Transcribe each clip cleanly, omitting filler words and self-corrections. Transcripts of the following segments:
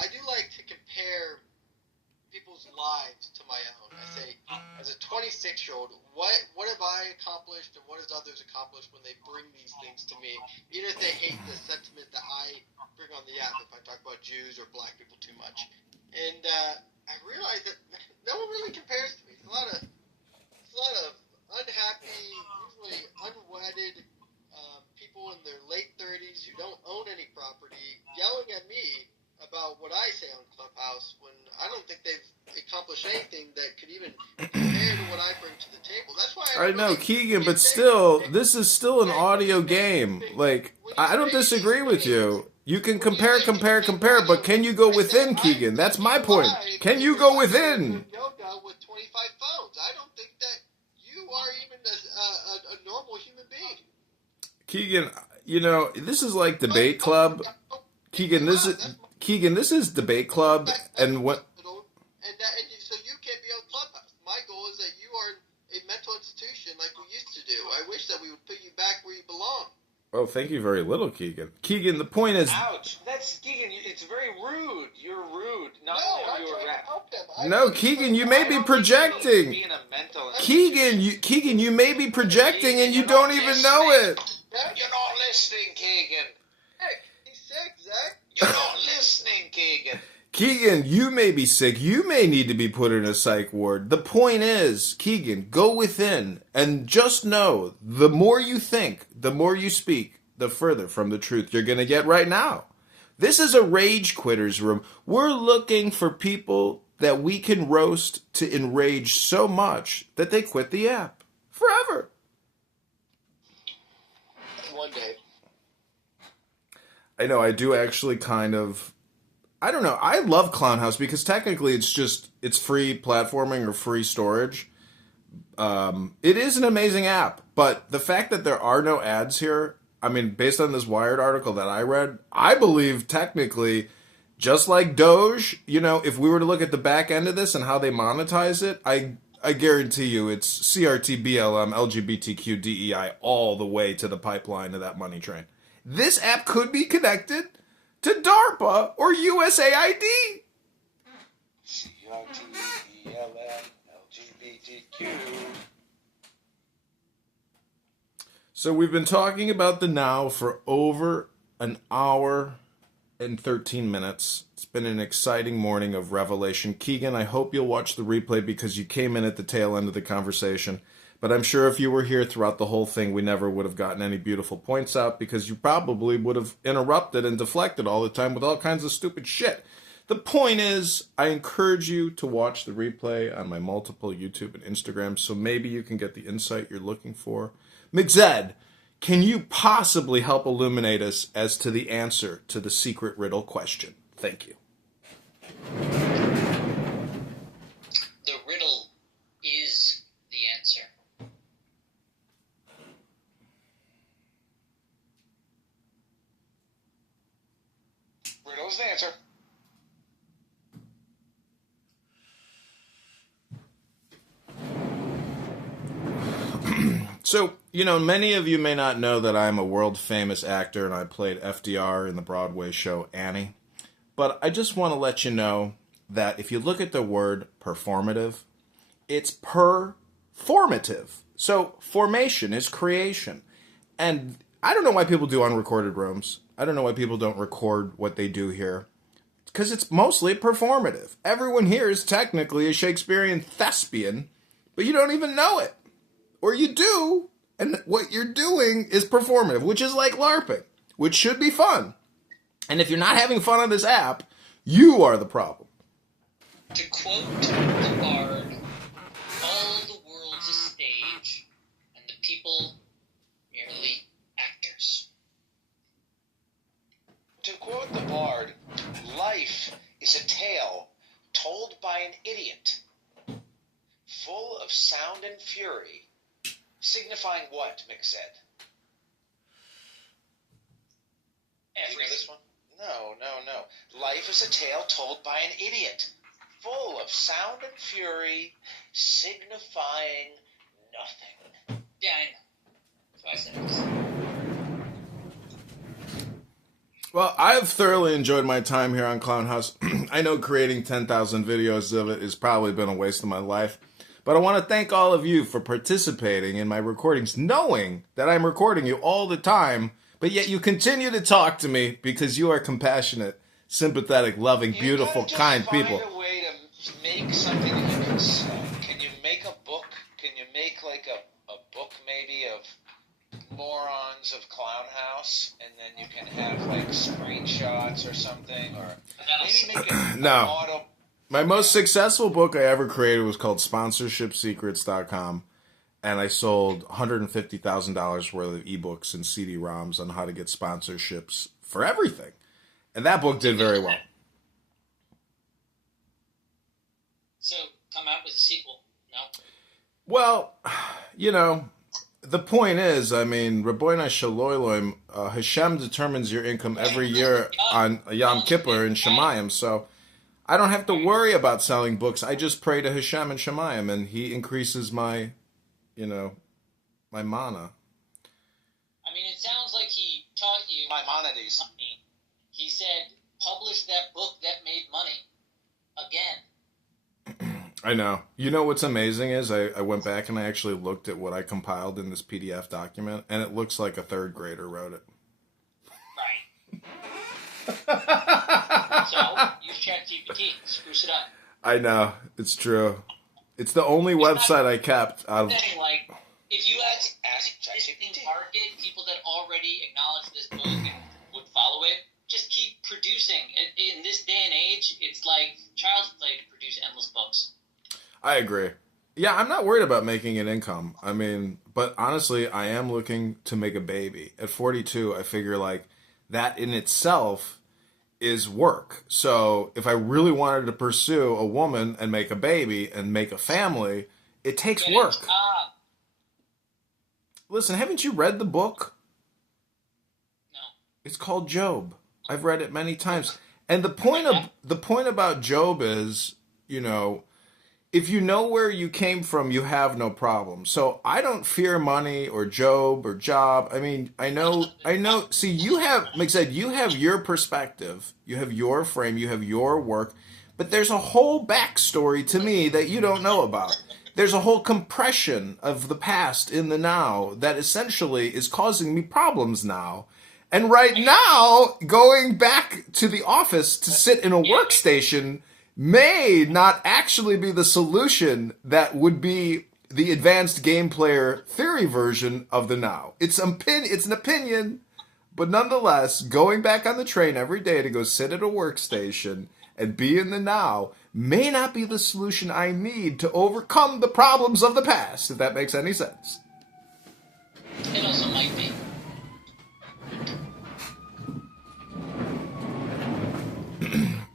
I do like to compare people's lives to my own. I say, as a 26-year-old, what have I accomplished and what has others accomplished when they bring these things to me, even if they hate the sentiment that I bring on the app if I talk about Jews or black people too much. And I realize that no one really compares to me. It's a lot of unhappy, usually unwedded people in their late 30s who don't own any property yelling at me about what I say on Clubhouse when I don't think they've accomplished anything that could even compare to what I bring to the table. That's why I know, Keegan, but still, this is still an audio game. Like, I don't disagree with you. You can compare, but can you go within, Keegan? That's my point. Can you go within? Yoga with 25 phones. I don't think that you are even a normal human being. Keegan, you know, this is like debate club. Keegan, this is debate club, and what? So you can't be on Clubhouse. My goal is that you are a mental institution like we used to do. I wish that we would put you back where you belong. Oh, thank you very little, Keegan. Keegan, the point is... Ouch! That's, Keegan, it's very rude. You're rude. I'm trying to help them. No, Keegan, you may be projecting. Keegan, you may be projecting and you don't even know it. You're not listening, Keegan. He's sick, Zach. You're not listening, Keegan. Keegan, you may be sick. You may need to be put in a psych ward. The point is, Keegan, go within and just know the more you think, the more you speak, the further from the truth you're going to get right now. This is a rage quitters room. We're looking for people that we can roast to enrage so much that they quit the app forever. One day. I know, I do actually kind of... I don't know. I love Clownhouse because technically it's free platforming or free storage. It is an amazing app, but the fact that there are no ads here, I mean, based on this Wired article that I read, I believe technically, just like Doge, you know, if we were to look at the back end of this and how they monetize it, I guarantee you it's CRT, BLM, LGBTQ, DEI all the way to the pipeline of that money train. This app could be connected to DARPA or USAID. CRT, BLM, LGBTQ. So we've been talking about the now for over an hour and 13 minutes. It's been an exciting morning of revelation. Keegan, I hope you'll watch the replay because you came in at the tail end of the conversation. But I'm sure if you were here throughout the whole thing, we never would have gotten any beautiful points out because you probably would have interrupted and deflected all the time with all kinds of stupid shit. The point is, I encourage you to watch the replay on my multiple YouTube and Instagram so maybe you can get the insight you're looking for. McZed, can you possibly help illuminate us as to the answer to the secret riddle question? Thank you. The riddle is the answer. Riddle's the answer. So, you know, many of you may not know that I'm a world-famous actor and I played FDR in the Broadway show Annie. But I just want to let you know that if you look at the word performative, it's performative. So formation is creation. And I don't know why people do unrecorded rooms. I don't know why people don't record what they do here. Because it's mostly performative. Everyone here is technically a Shakespearean thespian, but you don't even know it. Or you do, and what you're doing is performative, which is like LARPing, which should be fun. And if you're not having fun on this app, you are the problem. To quote the bard, all the world's a stage, and the people merely actors. To quote the bard, life is a tale told by an idiot, full of sound and fury, signifying what, McZed? You know this one? No. Life is a tale told by an idiot, full of sound and fury, signifying nothing. Yeah, I know. So I said this. Well, I've thoroughly enjoyed my time here on Clown House. I know creating 10,000 videos of it has probably been a waste of my life. But I want to thank all of you for participating in my recordings, knowing that I'm recording you all the time, but yet you continue to talk to me because you are compassionate, sympathetic, loving, beautiful, kind people. Find a way to make something that you can sell. Can you make a book? Can you make like a book maybe of morons of Clown House, and then you can have like screenshots or something, or maybe make an auto. My most successful book I ever created was called SponsorshipSecrets.com, and I sold $150,000 worth of ebooks and CD-ROMs on how to get sponsorships for everything. And that book did very well. So, come out with a sequel, no? Well, you know, the point is, I mean, Raboyna Shaloyloim, Hashem determines your income every year on Yom Kippur and Shemayim, so I don't have to worry about selling books. I just pray to Hashem and Shemayim, and he increases my, my mana. I mean, it sounds like he taught you... Maimonides. He said, publish that book that made money. Again. I know. You know what's amazing is I went back and I actually looked at what I compiled in this PDF document, and it looks like a third grader wrote it. Right. So, use ChatGPT. Spruce it up. I know. It's true. It's the only website I kept out of... Like, if you ask ChatGPT market, people that already acknowledge this book and would follow it, just keep producing. In this day and age, it's like child's play to produce endless books. I agree. Yeah, I'm not worried about making an income. I mean, but honestly, I am looking to make a baby. At 42, I figure like that in itself is work. So if I really wanted to pursue a woman and make a baby and make a family, it takes work. Listen, haven't you read the book? No. It's called Job. I've read it many times. And the point about Job is, if you know where you came from, you have no problem. So I don't fear money or Job or job. I mean, I know. See, you have, like I said, you have your perspective, you have your frame, you have your work, but there's a whole backstory to me that you don't know about. There's a whole compression of the past in the now that essentially is causing me problems now. And right now, going back to the office to sit in a workstation may not actually be the solution that would be the advanced game player theory version of the now. It's an opinion, but nonetheless, going back on the train every day to go sit at a workstation and be in the now may not be the solution I need to overcome the problems of the past, if that makes any sense. It also might be.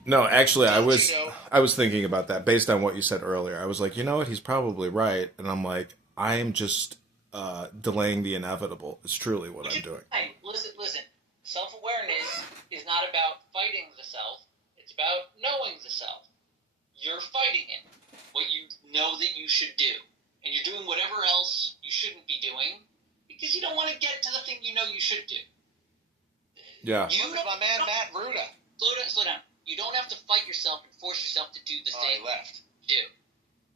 No, actually, I was thinking about that based on what you said earlier. I was like, you know what? He's probably right. And I'm like, I am just delaying the inevitable. It's truly what I'm doing. Hey, listen. Self-awareness is not about fighting the self. It's about knowing the self. You're fighting it. What you know that you should do. And you're doing whatever else you shouldn't be doing because you don't want to get to the thing you know you should do. Yeah. You know my man Matt Ruda. Slow down. You don't have to fight yourself and force yourself to do the thing you do.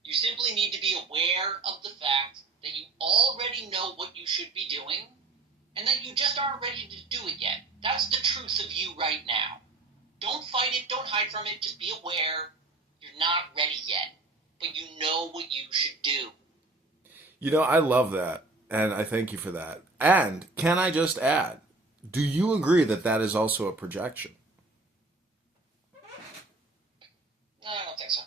You simply need to be aware of the fact that you already know what you should be doing and that you just aren't ready to do it yet. That's the truth of you right now. Don't fight it. Don't hide from it. Just be aware you're not ready yet, but you know what you should do. I love that, and I thank you for that. And can I just add, do you agree that that is also a projection? I don't think so.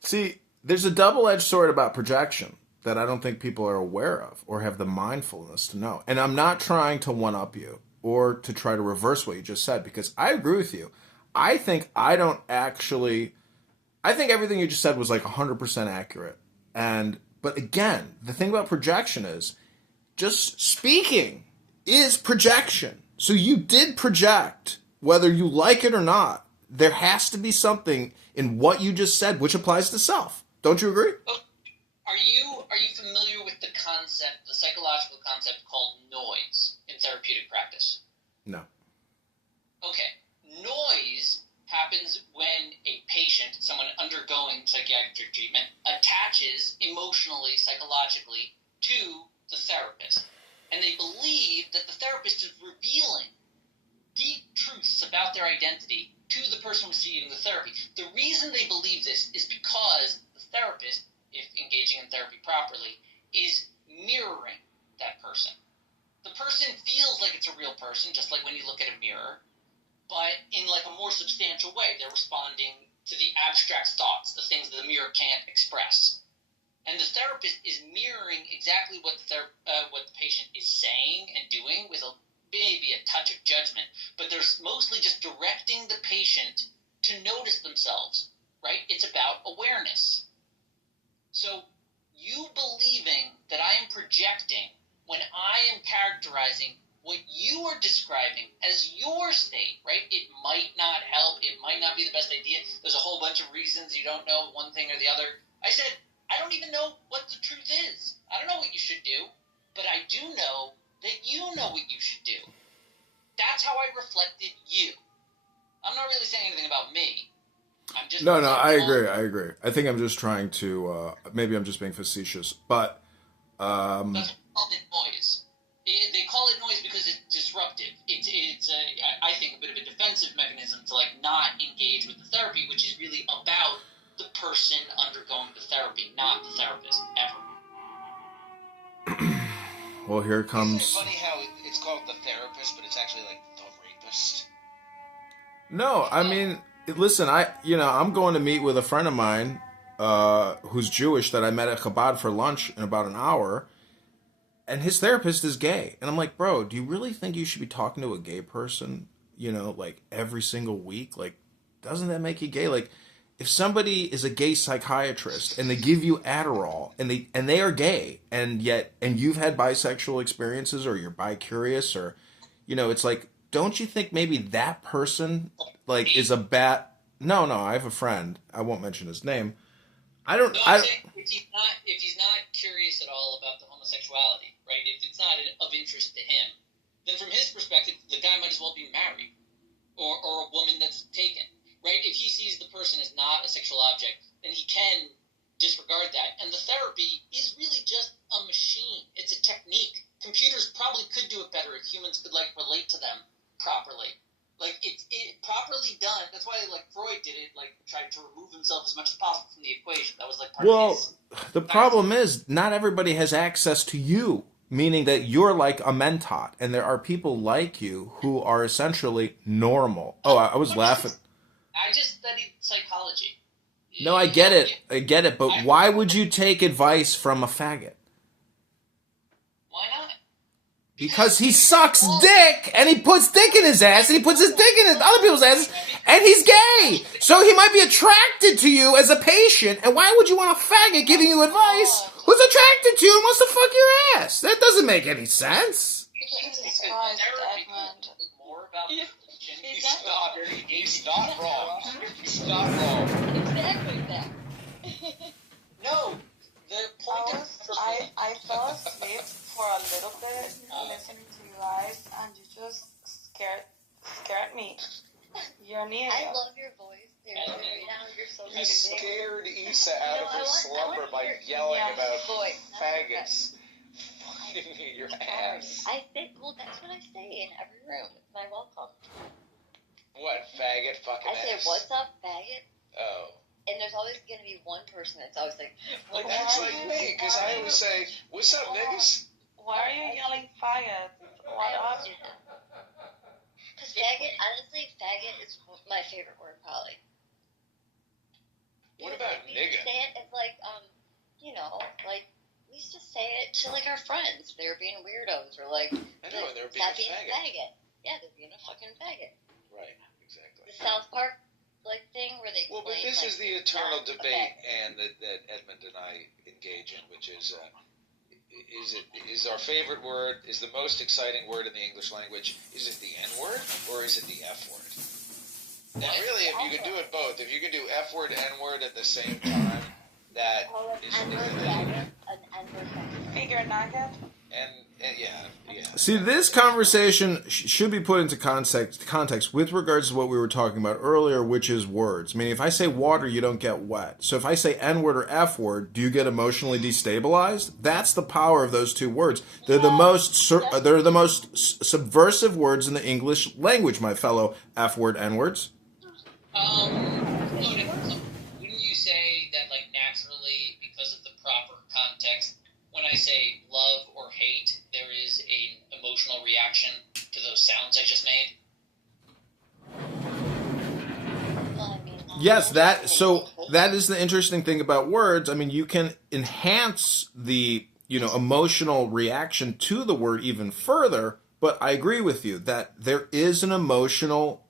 See, there's a double-edged sword about projection that I don't think people are aware of or have the mindfulness to know. And I'm not trying to one-up you or to try to reverse what you just said, because I agree with you. I think everything you just said was like 100% accurate. But again, the thing about projection is just speaking is projection. So you did project, whether you like it or not. There has to be something in what you just said which applies to self. Don't you agree? Are you familiar with the psychological concept called noise in therapeutic practice? No. Okay, noise happens when a patient, someone undergoing psychiatric treatment, attaches emotionally, psychologically to the therapist. And they believe that the therapist is revealing deep truths about their identity to the person receiving the therapy. The reason they believe this is because the therapist, if engaging in therapy properly, is mirroring that person. The person feels like it's a real person, just like when you look at a mirror, but in like a more substantial way. They're responding to the abstract thoughts, the things that the mirror can't express. And the therapist is mirroring exactly what the patient is saying and doing with maybe a touch of judgment, but they're mostly just directing the patient to notice themselves, right? It's about awareness. So you believing that I am projecting when I am characterizing what you are describing as your state, right? It might not help. It might not be the best idea. There's a whole bunch of reasons you don't know one thing or the other. I said, I don't even know what the truth is. I don't know what you should do, but I do know that you know what you should do. That's how I reflected you. I'm not really saying anything about me. I'm just No, I agree. I think I'm just trying to, maybe I'm just being facetious, but... That's what they call it noise. They call it noise because it's disruptive. It's I think, a bit of a defensive mechanism to, like, not engage with the therapy, which is really about the person undergoing the therapy, not the therapist, ever. Well, here comes... Isn't it funny how it's called the therapist, but it's actually like the rapist? No, I mean, listen, I'm going to meet with a friend of mine who's Jewish that I met at Chabad for lunch in about an hour, and his therapist is gay. And I'm like, bro, do you really think you should be talking to a gay person, like every single week? Like, doesn't that make you gay? Like, if somebody is a gay psychiatrist and they give you Adderall and they are gay and you've had bisexual experiences or you're bi-curious or, it's like, don't you think maybe that person like is a bad? No, I have a friend. I won't mention his name. If he's not curious at all about the homosexuality, right? If it's not of interest to him, then from his perspective, the guy might as well be married or a woman that's taken. Right? If he sees the person as not a sexual object, then he can disregard that. And the therapy is really just a machine. It's a technique. Computers probably could do it better if humans could, like, relate to them properly. Like, it properly done. That's why, like, Freud did it, like, tried to remove himself as much as possible from the equation. That was, like, part of his... The problem is, not everybody has access to you. Meaning that you're like a mentat, and there are people like you who are essentially normal. Oh, I was laughing... I just studied psychology. No, I get it, but why would you take advice from a faggot? Why not? Because he sucks dick, and he puts dick in his ass, and he puts his dick in other people's asses, and he's gay! So he might be attracted to you as a patient, and why would you want a faggot giving you advice who's attracted to you and wants to fuck your ass? That doesn't make any sense. Jesus Christ, Edmund. More about He's not wrong. He's not wrong. Exactly that. No, the point I fell asleep for a little bit listening to you guys, and you just scared me. You're near. I love your voice. Right now, you're so You scared Issa out of her slumber by yelling about faggots fighting in your ass. That's what I say in every room. It's my welcome. What, faggot fucking I say, ass? what's up, faggot? Oh. And there's always going to be one person that's always like, But that's like me, because I always say, what's up, niggas? Why are you yelling faggot? What up? Because faggot, honestly, faggot is my favorite word, probably. What about we nigga? Say it as like, like, we used to say it to, like, our friends. They were being weirdos, or like, I know, and they were being a faggot. Yeah, they're being a fucking faggot. Right, exactly. The South Park, like, thing where they Well, but explain, this like, is the eternal not a debate, faggot. and that Edmund and I engage in, which is our favorite word, is the most exciting word in the English language, is it the N-word, or is it the F-word? And really, if you could do it both, if you could do F-word, N-word at the same time, that is... An N-word faggot. Figure nugget? And Yeah. See, this conversation should be put into context with regards to what we were talking about earlier, which is words. I mean, if I say water, you don't get wet. So if I say N-word or F-word, do you get emotionally destabilized? That's the power of those two words. They're the most subversive words in the English language, my fellow F-word, N-words. Wouldn't you say that, like, naturally, because of the proper context, when I say love or hate, there is an emotional reaction to those sounds I just made? Yes, that is the interesting thing about words. I mean, you can enhance the, emotional reaction to the word even further, but I agree with you that there is an emotional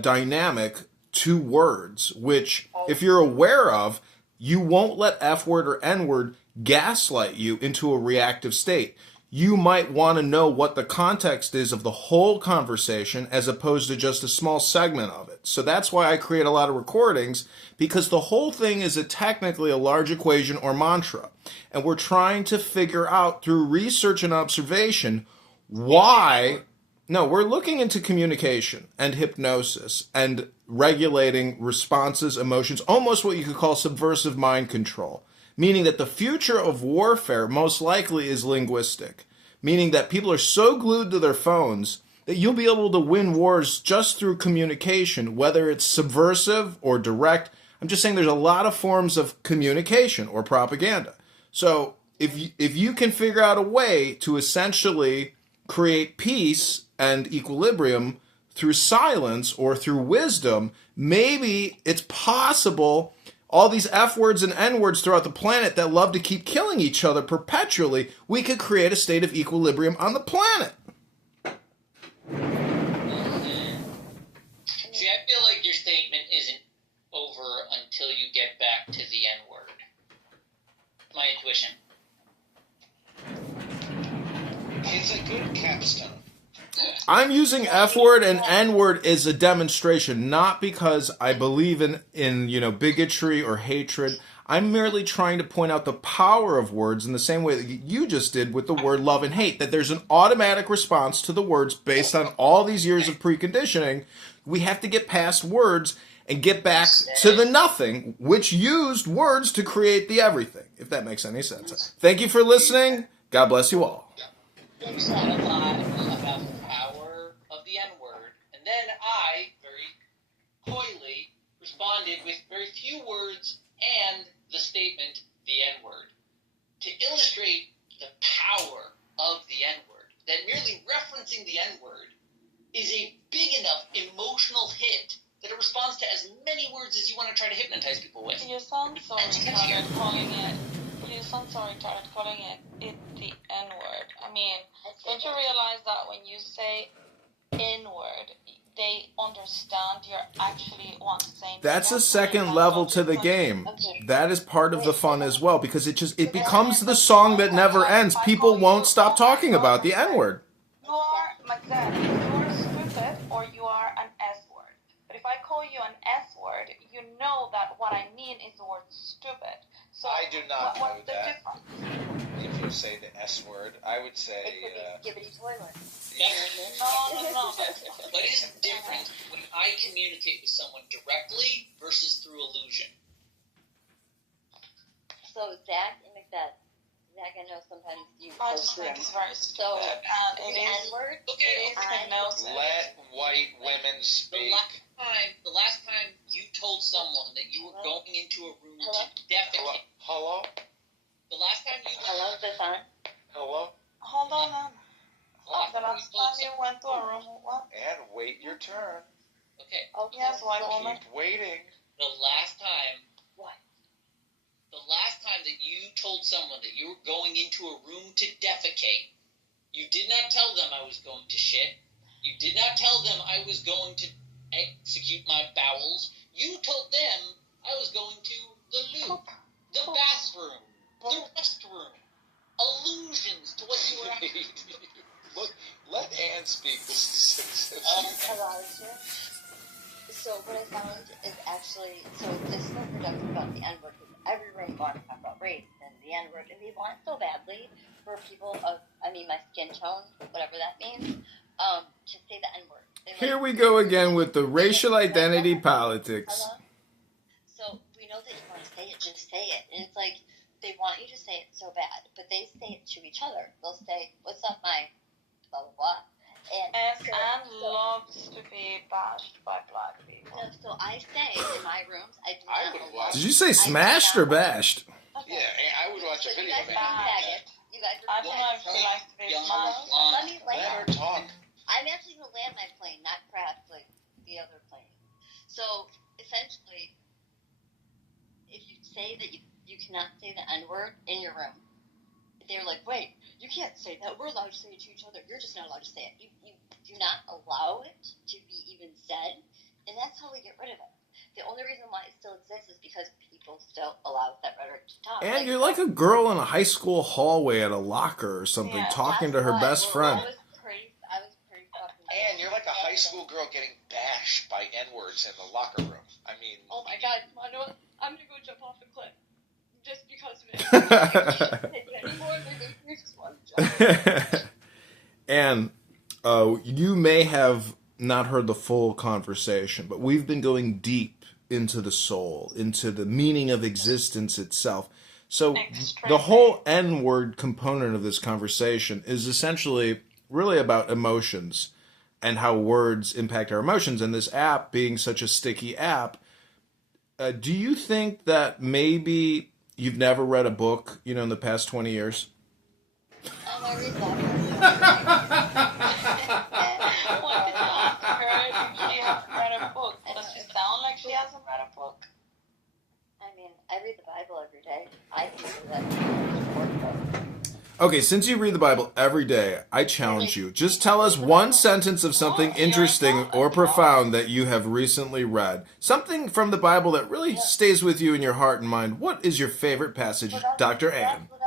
dynamic to words, which, if you're aware of, you won't let F word or N word gaslight you into a reactive state. You might want to know what the context is of the whole conversation as opposed to just a small segment of it. So that's why I create a lot of recordings, because the whole thing is technically a large equation or mantra. And we're trying to figure out through research and observation why. No, we're looking into communication and hypnosis and regulating responses, emotions, almost what you could call subversive mind control. Meaning that the future of warfare most likely is linguistic. Meaning that people are so glued to their phones that you'll be able to win wars just through communication, whether it's subversive or direct. I'm just saying there's a lot of forms of communication or propaganda. So if you can figure out a way to essentially create peace and equilibrium through silence or through wisdom, maybe it's possible all these F words and N words throughout the planet that love to keep killing each other perpetually, we could create a state of equilibrium on the planet. See, I feel like your statement isn't over until you get back to the N word. My intuition. It's a good capstone. I'm using F word and N word as a demonstration, not because I believe in bigotry or hatred. I'm merely trying to point out the power of words in the same way that you just did with the word love and hate, that there's an automatic response to the words based on all these years of preconditioning. We have to get past words and get back to the nothing, which used words to create the everything, if that makes any sense. Thank you for listening. God bless you all. You said a lot about the power of the N-word, and then I, very coyly, responded with very few words and the statement, the N-word, to illustrate the power of the N-word, that merely referencing the N-word is a big enough emotional hit that it responds to as many words as you want to try to hypnotize people with. You sound so retarded calling it. You sound so retarded calling it the N-word. I mean, don't you realize that when you say N-word, they understand you're actually saying. That's a second level to the game. That is part of the fun as well, because it becomes the song that never ends. People won't stop talking about the N-word. You are, Magdalene, you are stupid or you are an S-word. But if I call you an S-word, you know that what I mean is the word stupid. So I do not know what's the that. difference? If you say the S word, I would say. It could be skibbity toilet. No. But it's different when I communicate with someone directly versus through illusion. So Zach and Macbeth. Zach, I know sometimes you. I just think it's very stupid. So and the it is. N-word. Okay. It is hypnosis. Let white women speak. The last time you told someone that you were going into a room to defecate. Hello? The last time you. Hello, is this on? Hello? Hold on. The last time you went to a room, what? And wait your turn. Okay. Yes, white woman. Keep waiting. The last time. What? The last time that you told someone that you were going into a room to defecate, you did not tell them I was going to shit. You did not tell them I was going to execute my bowels. You told them I was going to the loo, the bathroom, the restroom. Allusions to what you were actually Look, let Ann speak. Hello, sir. So what I found is actually, so this is more productive about the N-word, because every room wants to talk about race, and the the N-word, and they want so badly for people of, my skin tone, whatever that means, to say the N-word. Here we go again with the racial identity politics. Hello? So we know that you want to say it, just say it. And it's like, they want you to say it so bad, but they say it to each other. They'll say, what's up, my blah, blah, blah. And loves to be bashed by black people. So I say in my rooms, I do not allow. Did you say smashed or bashed? Okay. Yeah, I would watch a video of it. You guys I don't know if she likes to be smashed. Let me Let her talk. I'm actually going to land my plane, not crash like the other plane. So, essentially, if you say that you cannot say the N-word in your room, they're like, wait, you can't say that. We're allowed to say it to each other. You're just not allowed to say it. You do not allow it to be even said, and that's how we get rid of it. The only reason why it still exists is because people still allow that rhetoric to talk. And you're like a girl in a high school hallway at a locker or something, talking to her best friend. I was pretty fucking. And you're like a high school girl getting bashed by N-words in the locker room. I mean... Oh my god, I'm gonna go jump off a cliff. Just because of it. And you may have not heard the full conversation, but we've been going deep into the soul, into the meaning of existence itself. So the whole N-word component of this conversation is essentially really about emotions and how words impact our emotions. And this app being such a sticky app, do you think that maybe you've never read a book, in the past 20 years? I read that. She hasn't read a book. Does she sound like she hasn't read a book? I read the Bible every day. I consider that an important book. Okay, since you read the Bible every day, I challenge you. Just tell us one sentence of something interesting or profound that you have recently read. Something from the Bible that really stays with you in your heart and mind. What is your favorite passage, Dr. Ann? Well,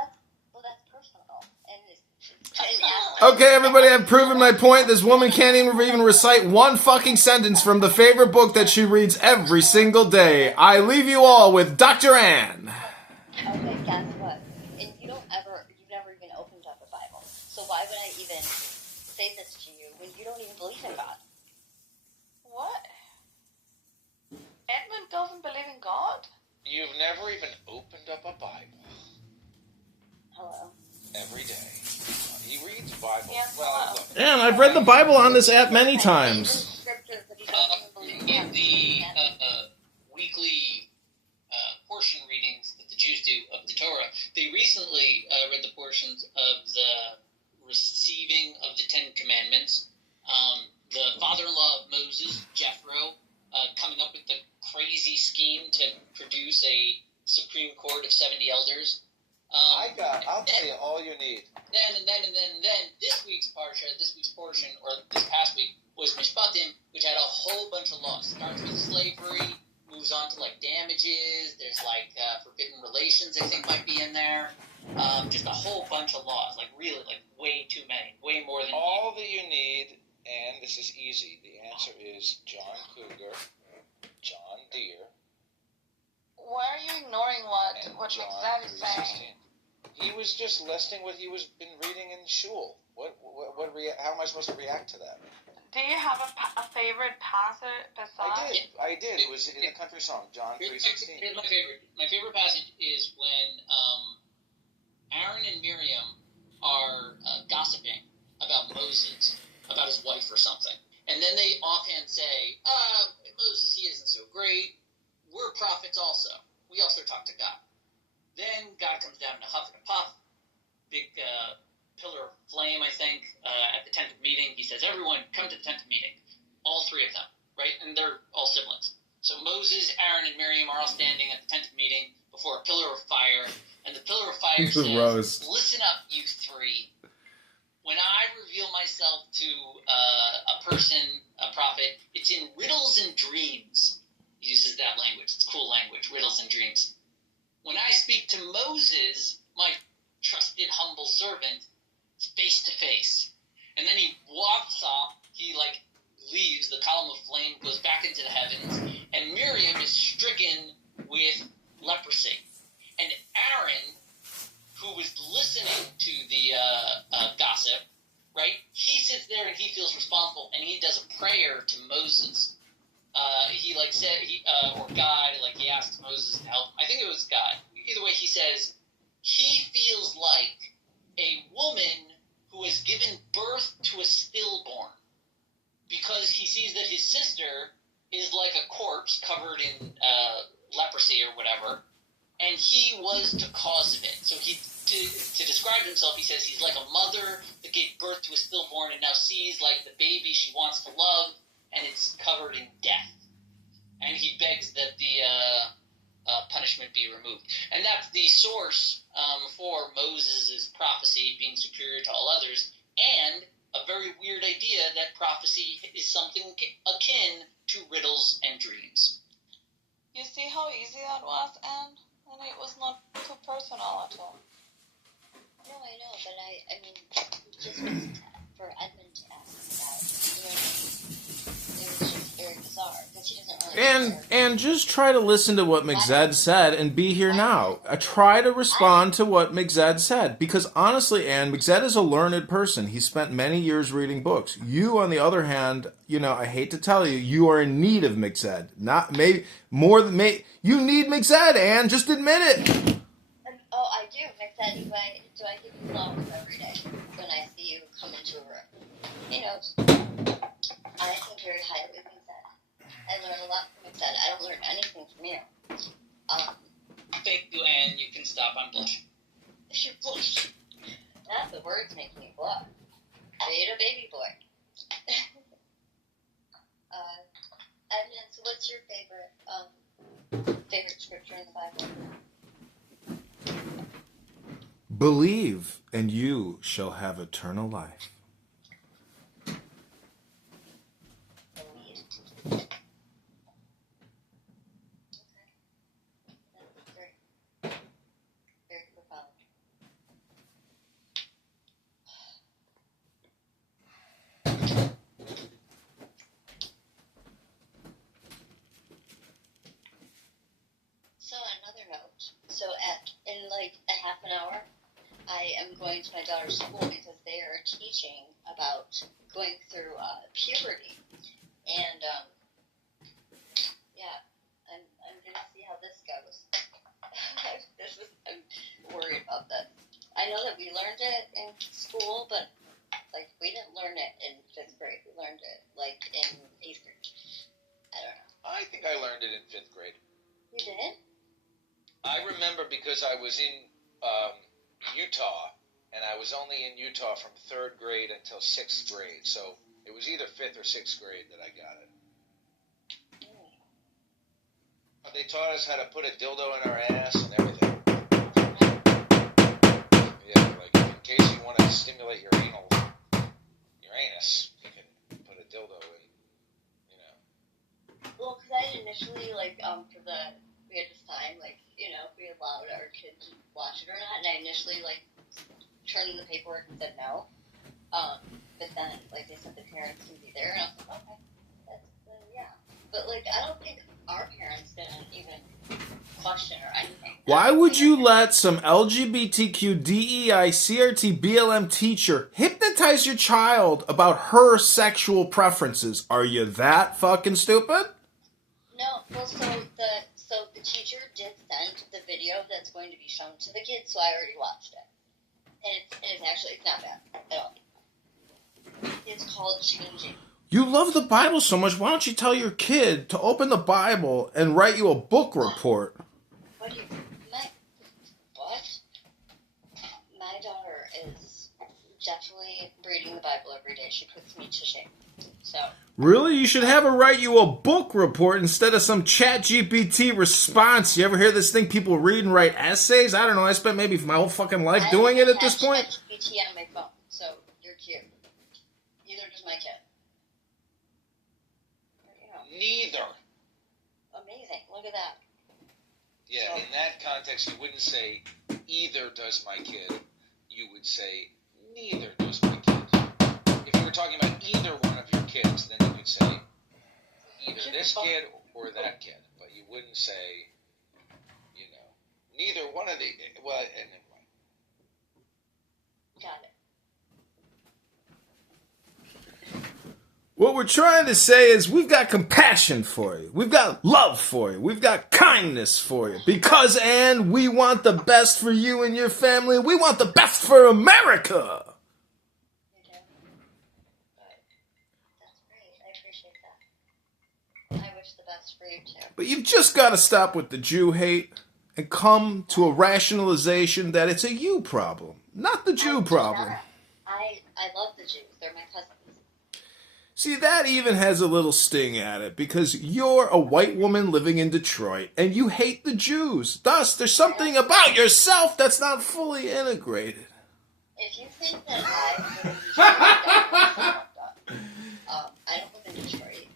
that's personal. And Okay, everybody, I've proven my point. This woman can't even recite one fucking sentence from the favorite book that she reads every single day. I leave you all with Dr. Ann. Okay, guess what? And you've never even opened up a Bible. So why would I even say this to you when you don't even believe in God? What? Edmund doesn't believe in God? You've never even opened up a Bible. Hello. Every day. He reads the Bible. Yes, And I've read the Bible on this app many times. In the weekly portion readings that the Jews do of the Torah, they recently read the portions of the receiving of the Ten Commandments, the father-in-law of Moses, Jethro, coming up with the crazy scheme to produce a Supreme Court of 70 elders. I'll tell you all you need. Then this week's portion, or this past week, was Mishpatim, which had a whole bunch of laws. Starts with slavery, moves on to damages. There's forbidden relations, I think might be in there. Just a whole bunch of laws, really, way too many, way more than all that you need. And this is easy. The answer is John Cougar, John Deere. Why are you ignoring what John is saying? He was just listing what he was been reading in shul. How am I supposed to react to that? Do you have a favorite passage besides? I did. It was in a country song, John 3:16. Here's my favorite. My favorite passage is when Aaron and Miriam are gossiping about Moses, about his wife or something. And then they offhand say, Moses, he isn't so great. We're prophets also. We also talk to God. Then God comes down in a huff and a puff, big pillar of flame, I think, at the tent of meeting. He says, everyone, come to the tent of meeting. All three of them, right? And they're all siblings. So Moses, Aaron, and Miriam are all standing at the tent of meeting before a pillar of fire. And the pillar of fire says, listen up, you three. When I reveal myself to a person, a prophet, it's in riddles and dreams. He uses that language. It's cool language, riddles and dreams. When I speak to Moses, my trusted, humble servant, it's face to face. And then he walks off, he leaves, the column of flame goes back into the heavens, and Miriam is stricken with leprosy. And Aaron covered in leprosy or whatever, and he was the cause of it. So to describe himself, he says he's like a mother that gave birth to a stillborn and now sees like the baby she wants to love, and it's covered in death. And he begs that the punishment be removed. And that's the source for Moses' prophecy being superior to all others, and a very weird idea that prophecy is something akin to riddles and dreams. You see how easy that was, Anne? And it was not too personal at all. No, I know, but I mean, it just was for Edmund to ask about, you know what I mean? It was just very bizarre, because he doesn't really And just try to listen to what McZed said and be here now. Try to respond to what McZed said. Because honestly, Anne, McZed is a learned person. He spent many years reading books. You, on the other hand, you know, I hate to tell you, you are in need of McZed. Not maybe more than you need McZed, Anne. Just admit it. Oh, I do. McZed, do I give you flowers every day when I see you come into a room? He knows. I think very highly of McZed. I learn a lot from McZed. I don't learn anything from you. Thank you, Anne. You can stop. I'm blushing. You blush. Not the words making you blush. Beta baby boy. Edmund, so what's your favorite scripture in the Bible? Believe, and you shall have eternal life. Believe. Okay. That's very, very profound. So another note. So in like a half an hour, I am going to my daughter's school because they are teaching about going through puberty, and yeah, I'm gonna see how this goes. I'm worried about that. I know that we learned it in school, but like we didn't learn it in 5th grade. We learned it like in 8th grade. I don't know. I think I learned it in 5th grade. You did? I remember because I was in Utah, and I was only in Utah from 3rd grade until 6th grade, so it was either 5th or 6th grade that I got it. They taught us how to put a dildo in our ass and everything. Yeah, like in case you want to stimulate your anus, you can put a dildo in, you know. Well, because I initially, like, we had this time, like, you know, if we allowed our kids to watch it or not, and I initially, like, turned in the paperwork and said no. But then, like, they said the parents can be there, and I was like, okay, yeah. But, like, I don't think our parents didn't even question or anything. Why would you let some LGBTQ, DEI, CRT, BLM teacher hypnotize your child about her sexual preferences? Are you that fucking stupid? No, well, so the teacher did send the video that's going to be shown to the kids, so I already watched it. And it's not bad at all. It's called Changing. You love the Bible so much, why don't you tell your kid to open the Bible and write you a book report? What do you... What? My daughter is definitely reading the Bible every day. She puts me to shame. So... Really? You should have her write you a book report instead of some ChatGPT response. You ever hear this thing, people read and write essays? I don't know, I spent maybe my whole fucking life doing it at this point. I have ChatGPT on my phone, so you're cute. Neither does my kid. Neither. Amazing. Look at that. Yeah, in that context, you wouldn't say, either does my kid. You would say, neither does my kid. If you were talking about either one of your kids, then you could say, either this kid or that kid. But you wouldn't say, you know, neither one of the... Well, anyway. Got it. What we're trying to say is we've got compassion for you. We've got love for you. We've got kindness for you. Because, Anne, we want the best for you and your family. We want the best for America. You do? Good. That's great. I appreciate that. I wish the best for you too. But you've just got to stop with the Jew hate and come to a rationalization that it's a you problem, not the Jew problem. I love the Jews. They're my cousins. See, that even has a little sting at it, because you're a white woman living in Detroit, and you hate the Jews. Thus, there's something about yourself that's not fully integrated. If you think that I live in Detroit, I don't live in Detroit.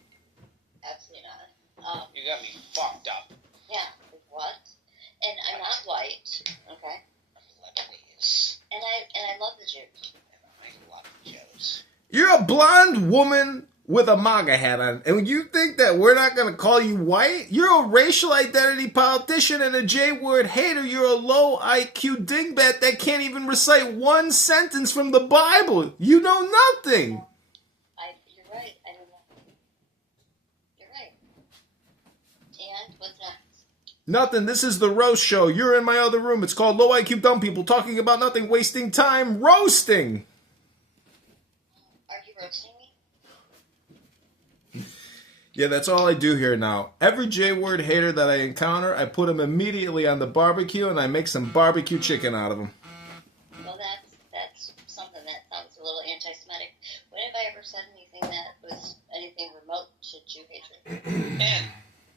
Absolutely not. You got me fucked up. Yeah, what? And I'm not white, okay? I'm Lebanese. And I love the Jews. And I love Jews. You're a blonde woman with a MAGA hat on, and you think that we're not going to call you white? You're a racial identity politician and a J-word hater. You're a low IQ dingbat that can't even recite one sentence from the Bible. You know nothing. You're right. I know nothing. You're right. And what's next? Nothing. This is the roast show. You're in my other room. It's called Low IQ Dumb People Talking About Nothing, Wasting Time, Roasting. Are you roasting me? Yeah, that's all I do here now. Every J-word hater that I encounter, I put him immediately on the barbecue, and I make some barbecue chicken out of him. Well, that's something that sounds a little anti-Semitic. When have I ever said anything that was anything remote to Jew hatred? And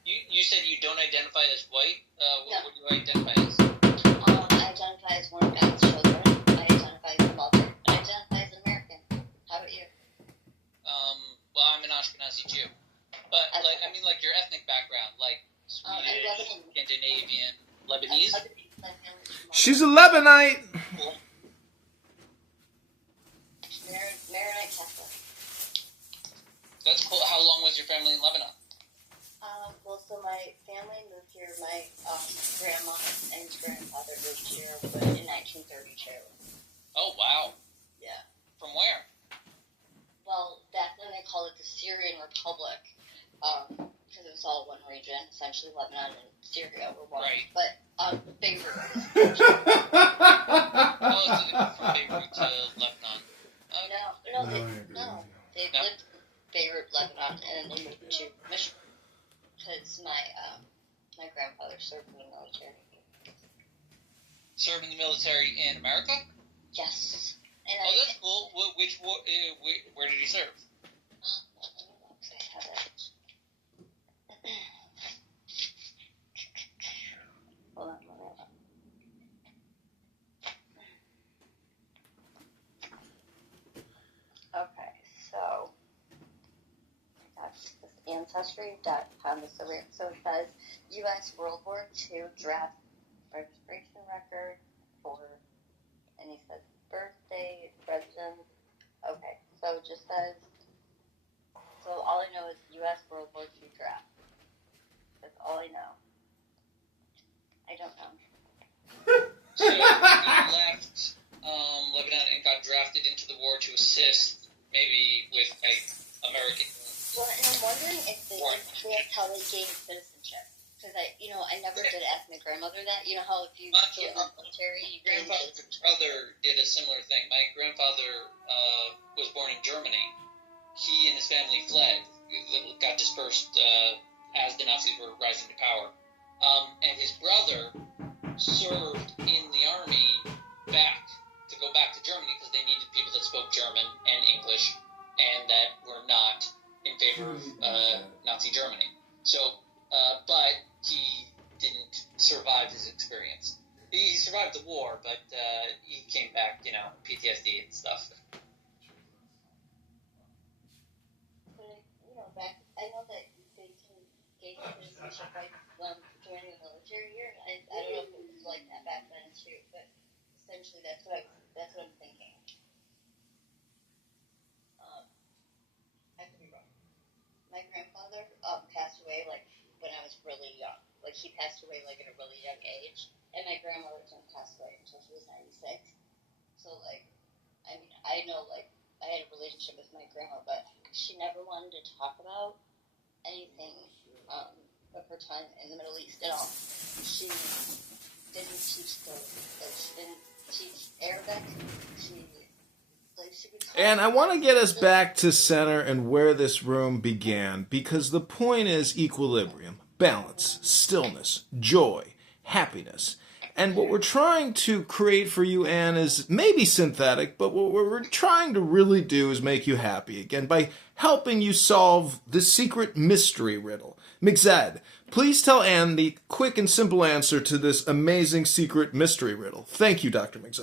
you said you don't identify as white. No. What do you identify as? I identify as one of God's children. I identify as a mother. I identify as American. How about you? Well, I'm an Ashkenazi Jew. But, like your ethnic background, like Swedish, Scandinavian, Lebanese? She's a Lebanite. Maronite Catholic. That's cool. How long was your family in Lebanon? Well, so my family moved here. My grandma and grandfather moved here in 1932. Oh, wow. Yeah. From where? Well, back then they called it the Syrian Republic, because it was all one region. Essentially, Lebanon and Syria were one. Right. But Beirut. From Beirut to Lebanon. No. They lived in Beirut, Lebanon, and then they moved to Michigan because my grandfather served in the military. Served in the military in America? Yes. And that's cool. Which war? Where did he serve? I have it. Hold on. Okay, so that's Ancestry.com. So it says U.S. World War II draft registration record for, and he says birthday, residence. Okay, so it just says, so all I know is U.S. World War II draft. That's all I know. I don't know. So he left Lebanon and got drafted into the war to assist, maybe with American. Well, and I'm wondering if that's how they gained citizenship. Because I never did ask my grandmother that. You know how if you join the military, you gain citizenship. My brother did a similar thing. My grandfather was born in Germany. He and his family fled, got dispersed as the Nazis were rising to power. And his brother served in the army to go back to Germany because they needed people that spoke German and English and that were not in favor of Nazi Germany. So, but he didn't survive his experience. He survived the war, but he came back, PTSD and stuff. But, I know that they can gain citizenship by joining the military here. I don't know if it was like that back then too, but essentially that's what I'm thinking. I could be wrong. My grandfather passed away when I was really young. He passed away at a really young age, and my grandmother didn't pass away until she was 96. So I know I had a relationship with my grandma, but she never wanted to talk about anything of her time in the Middle East at all. She didn't teach she didn't teach Arabic. And I want to get us back to center and where this room began, because the point is equilibrium. balance, stillness, joy, happiness. And what we're trying to create for you, Anne, is maybe synthetic, but what we're trying to really do is make you happy again by helping you solve the secret mystery riddle. Mixed, please tell Anne the quick and simple answer to this amazing secret mystery riddle. Thank you, Dr. Mixed.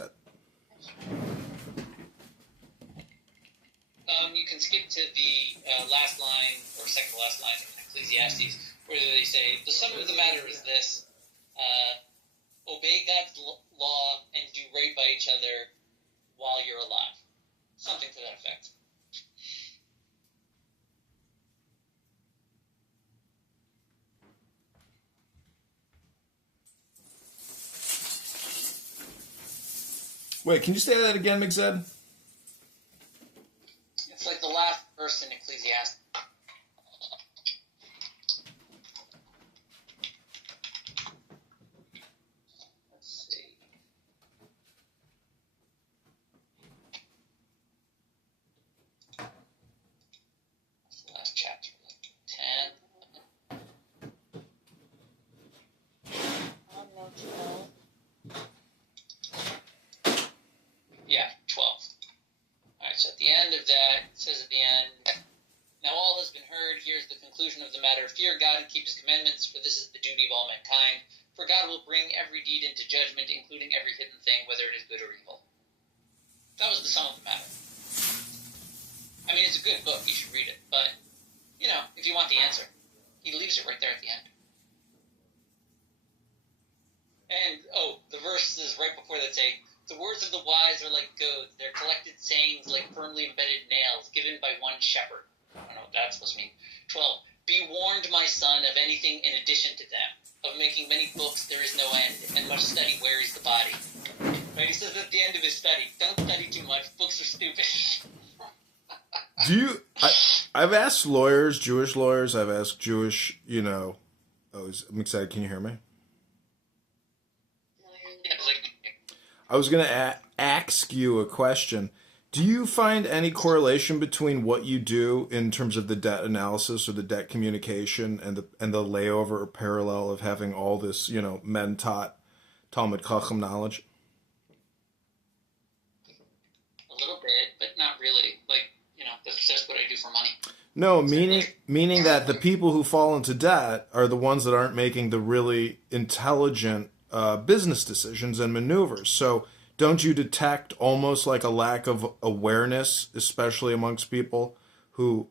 You can skip to the last line, or second to last line in Ecclesiastes, where they say, the sum of the matter is this, obey God's law and do right by each other while you're alive. Something to that effect. Wait, can you say that again, Mixed? It's like the last verse in Ecclesiastes. Let's see. That's the last chapter. 10. Yeah, 12. Alright, so at the end of that, it says at the end, now all has been heard, here's the conclusion of the matter. Fear God and keep his commandments, for this is the duty of all mankind. For God will bring every deed into judgment, including every hidden thing, whether it is good or evil. That was the sum of the matter. I mean, it's a good book, you should read it, but, you know, if you want the answer, he leaves it right there at the end. And, the verses right before that say, the words of the wise are like goads, their collected sayings like firmly embedded nails, given by one shepherd. I don't know what that's supposed to mean. 12. Be warned, my son, of anything in addition to them. Of making many books there is no end, and much study wearies the body. Right? He says at the end of his study, don't study too much, books are stupid. I've asked lawyers, Jewish lawyers, I've asked Jewish, I'm excited, can you hear me? I was going to ask you a question. Do you find any correlation between what you do in terms of the debt analysis or the debt communication and the layover or parallel of having all this, men taught Talmud Chacham knowledge? A little bit, but not really. That's just what I do for money. No, meaning that the people who fall into debt are the ones that aren't making the really intelligent business decisions and maneuvers. So don't you detect almost like a lack of awareness, especially amongst people who,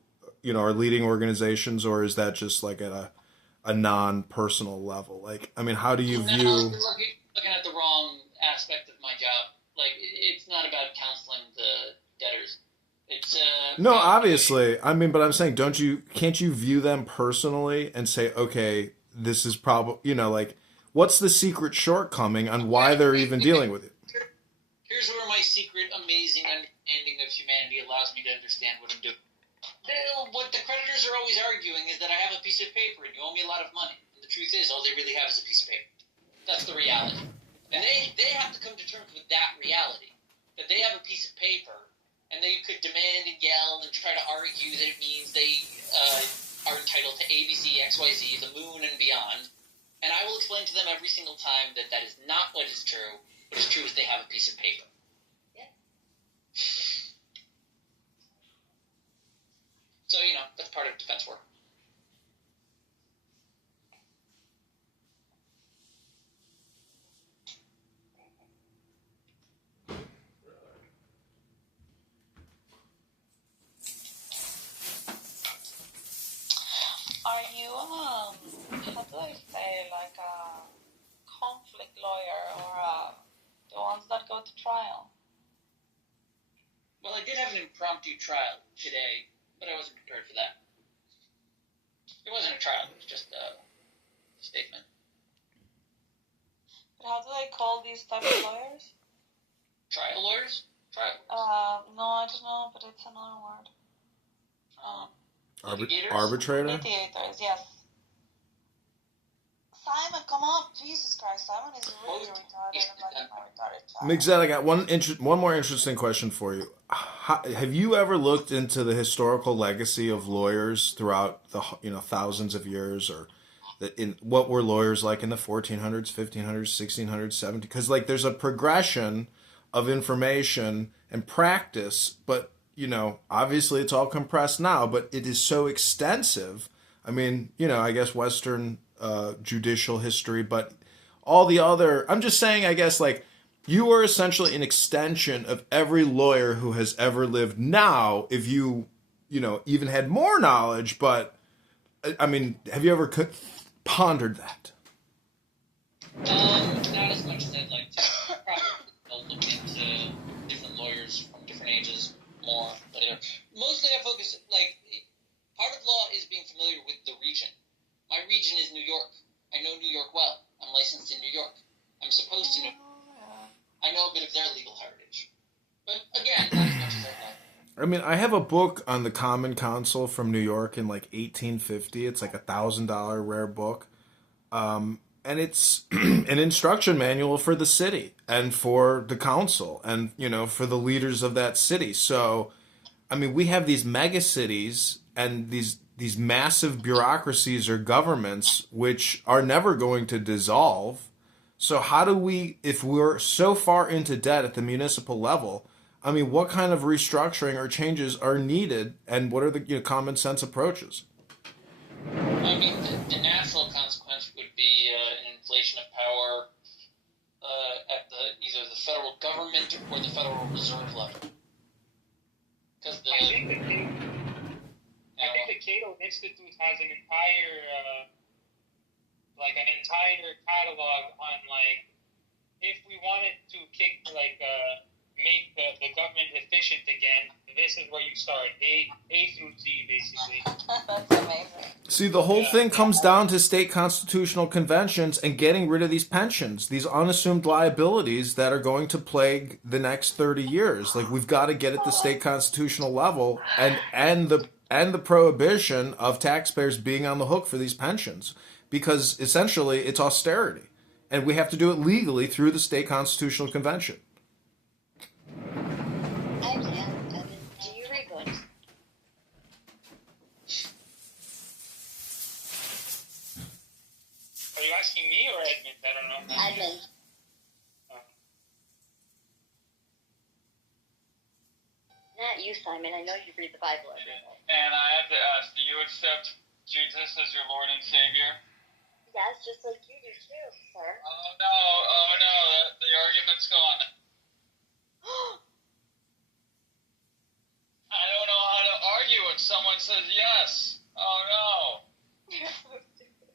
are leading organizations, or is that just like at a non-personal level? Like, I mean, how do you view... You're looking at the wrong aspect of my job. Like, it's not about counseling the debtors. It's no, obviously. I mean, but I'm saying, can't you view them personally and say, okay, this is probably, what's the secret shortcoming on why they're even dealing with it? Here's where my secret, amazing understanding of humanity allows me to understand what I'm doing. What the creditors are always arguing is that I have a piece of paper and you owe me a lot of money. And the truth is, all they really have is a piece of paper. That's the reality. And they have to come to terms with that reality. That they have a piece of paper and they could demand and yell and try to argue that it means they are entitled to ABC, XYZ, the moon, and beyond. And I will explain to them every single time that that is not what is true. What is true is they have a piece of paper. Yeah. So, that's part of defense work. Are you, how do I say, like a conflict lawyer or the ones that go to trial? Well, I did have an impromptu trial today, but I wasn't prepared for that. It wasn't a trial, it was just a statement. But how do they call these type of lawyers? Trial lawyers? Trial lawyers. No, I don't know, but it's another word. Arbitrator? Litigators, yes. Simon, come on. Jesus Christ, Simon is really retarded. I'm like my retarded child. Mixed, I got one more interesting question for you. Have you ever looked into the historical legacy of lawyers throughout the thousands of years or in what were lawyers like in the 1400s, 1500s, 1600s, 1700s, because like there's a progression of information and practice, but obviously it's all compressed now, but it is so extensive. I mean, I guess Western judicial history, but all the other, I'm just saying, I guess, like, you are essentially an extension of every lawyer who has ever lived now, if you, even had more knowledge, but, I mean, have you ever pondered that? Not as much as I'd like to. Probably look into different lawyers from different ages more later. Mostly I focus, like, part of law is being familiar with the region. My region is New York. I know New York well. I'm licensed in New York. I'm supposed to know. I know a bit of their legal heritage. But again, not as much as I'd like. I mean, I have a book on the Common Council from New York in like 1850. It's like $1,000 rare book. And it's an instruction manual for the city and for the council and, for the leaders of that city. So, I mean, we have these mega cities and these massive bureaucracies or governments which are never going to dissolve. So how do we, if we're so far into debt at the municipal level, I mean, what kind of restructuring or changes are needed, and what are the common sense approaches? I mean, the natural consequence would be an inflation of power at either the federal government or the Federal Reserve level. Because I think the Cato Institute has an entire catalog on, like, if we wanted to make the government efficient again, this is where you start. A through Z, basically. That's amazing. See, the whole thing comes down to state constitutional conventions and getting rid of these pensions, these unassumed liabilities that are going to plague the next 30 years. Like, we've got to get at the state constitutional level and the prohibition of taxpayers being on the hook for these pensions, because essentially it's austerity, and we have to do it legally through the state constitutional convention. Do you read books? Are you asking me or Edmund? I don't know. Edmund. Not you, Simon. I know you read the Bible every day. And I have to ask, do you accept Jesus as your Lord and Savior? Yes, just like you do too, sir. Oh no, the argument's gone. I don't know how to argue when someone says yes. Oh no. You're so stupid.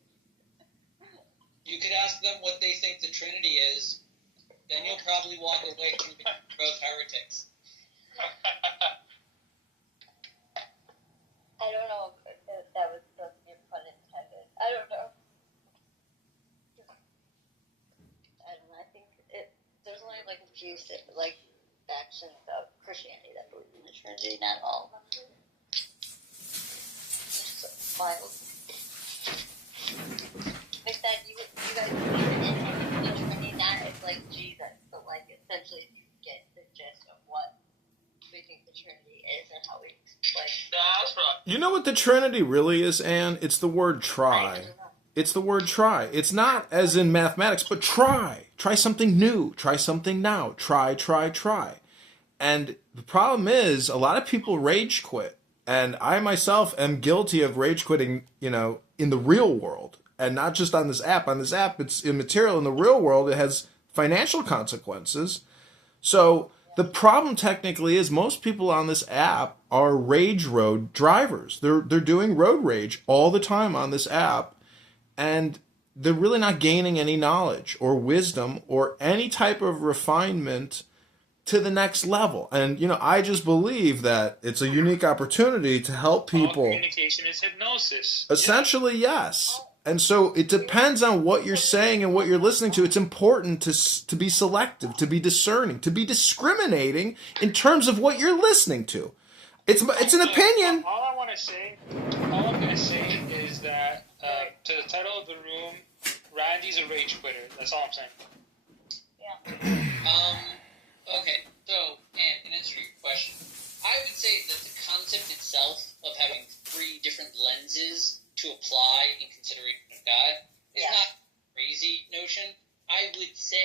you could ask them what they think the Trinity is. Then you'll probably walk away from both heretics. I don't know if that was supposed to be pun intended. I don't know. I think there's only like a few factions of Christianity that believe in the Trinity, not all of them do. It's so wild. But then you guys believe in the Trinity, not as like Jesus, but like essentially you get the gist of what we think the Trinity is and how we like. That's right. You know what the Trinity really is, Anne? It's the word try. It's the word try. It's not as in mathematics, but try. Try something new. Try something now. Try. And the problem is, a lot of people rage quit. And I myself am guilty of rage quitting, in the real world. And not just on this app. On this app, it's immaterial. In the real world, it has financial consequences. So the problem technically is most people on this app are rage road drivers. They're doing road rage all the time on this app. And they're really not gaining any knowledge or wisdom or any type of refinement to the next level. And, I just believe that it's a unique opportunity to help people. All communication is hypnosis. Essentially, yes. And so it depends on what you're saying and what you're listening to. It's important to be selective, to be discerning, to be discriminating in terms of what you're listening to. It's an opinion. All I'm going to say is that to the title of the room, Randy's a rage quitter. That's all I'm saying. Yeah. Okay, so, and in answer to your question, I would say that the concept itself of having three different lenses to apply in consideration of God is not a crazy notion. I would say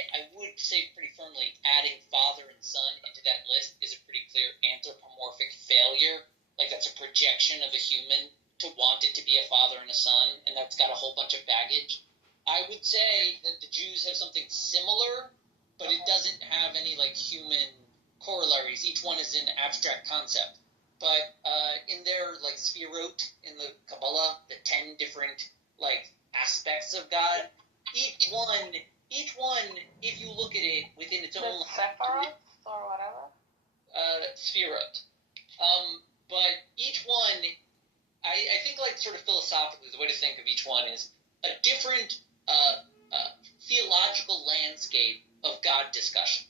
pretty firmly adding father and son into that list is a pretty clear anthropomorphic failure. Like, that's a projection of a human to want it to be a father and a son, and that's got a whole bunch of baggage. I would say that the Jews have something similar, but it doesn't have any, like, human corollaries. Each one is an abstract concept. But in their, like, Sphirot, in the Kabbalah, the 10 different, like, aspects of God, each one, if you look at it within its own... Sephiroth or whatever? Sphirot. But each one, I think, like, sort of philosophically, the way to think of each one is a different theological landscape of God discussion,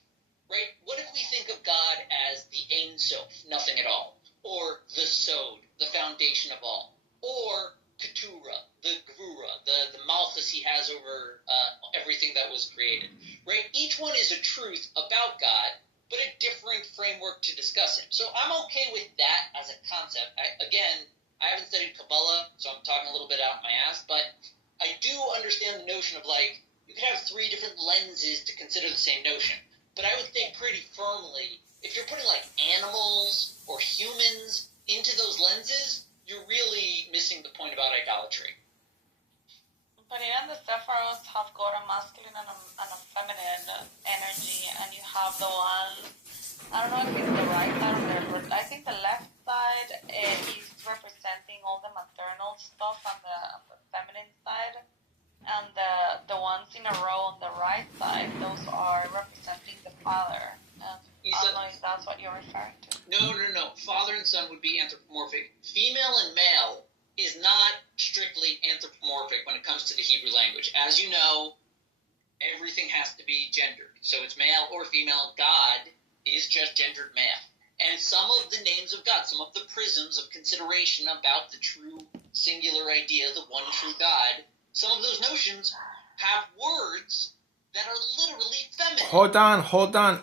right? What if we think of God as the Ein Sof, nothing at all, or the Sod, the foundation of all, or Keturah, the Gvura, the Malchus he has over everything that was created, right? Each one is a truth about God, but a different framework to discuss him. So I'm okay with that as a concept. I haven't studied Kabbalah, so I'm talking a little bit out my ass, but I do understand the notion of, like, you could have 3 different lenses to consider the same notion. But I would think pretty firmly, if you're putting, like, animals or humans into those lenses, you're really missing the point about idolatry. But even the Sephiroth have got a masculine and a feminine energy, and you have the one, I don't know if it's the right side or but I think the left side is representing all the maternal stuff on the feminine side, and the ones in a row on the right side, those are representing the father. And I don't know if that's what you're referring to. No. Father and son would be anthropomorphic. Female and male is not strictly anthropomorphic when it comes to the Hebrew language. As you know, everything has to be gendered. So it's male or female. God is just gendered male. And some of the names of God, some of the prisms of consideration about the true singular idea, the one true God, some of those notions have words that are literally feminine. Hold on.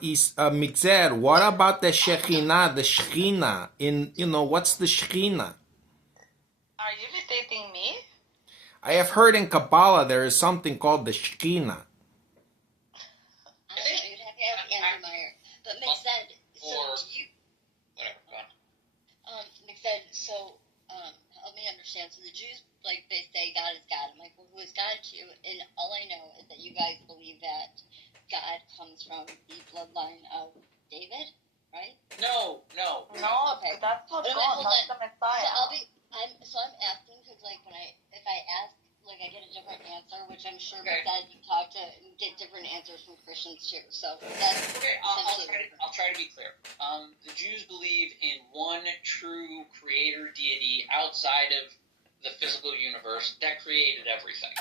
Mixer, what about the Shekhinah, the Shekhinah? What's the Shekhinah? Are you imitating me? I have heard in Kabbalah there is something called the Shekhinah. I think you'd have to ask Andrew Meyer. But Mixed, help me understand. So the Jews, like, they say God is God. I'm like, well, who is God to you? And all I know is that you guys believe that God comes from the bloodline of David, right? No. Okay. That's not God. That's the Messiah. So I'm asking because, like, if I ask, like, I get a different answer, which I'm sure that you talk to and get different answers from Christians too. So that's okay. I'll try to be clear. The Jews believe in one true creator deity outside of the physical universe that created everything,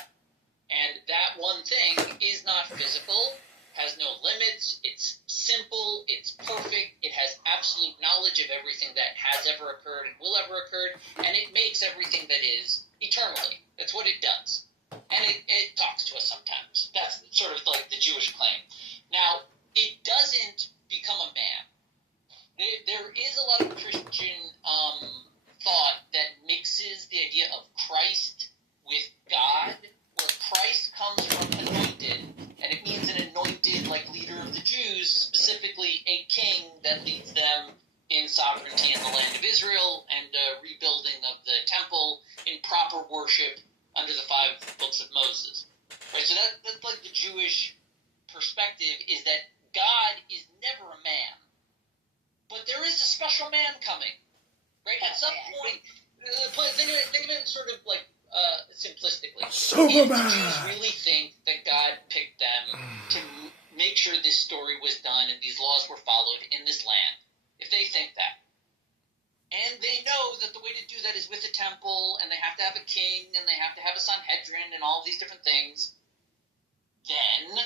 and that one thing is not physical, has no limits. It's simple. It's perfect. It has absolute knowledge of everything that has ever occurred and will ever occur, and it makes everything that is eternally. That's what it does. And it talks to us sometimes. That's sort of like the Jewish claim. Now, it doesn't become a man. There is a lot of Christian thought that mixes the idea of Christ with God, where Christ comes from anointed, and it means an anointed, like, leader of the Jews, specifically a king that leads them in sovereignty in the land of Israel and rebuilding of the temple in proper worship under the 5 books of Moses. Right, so that's like the Jewish perspective, is that God is never a man, but there is a special man coming. Right, at some point, think of it sort of like simplistically. If the Jews really think that God picked them to make sure this story was done and these laws were followed in this land, if they think that, and they know that the way to do that is with a temple, and they have to have a king, and they have to have a Sanhedrin, and all these different things, then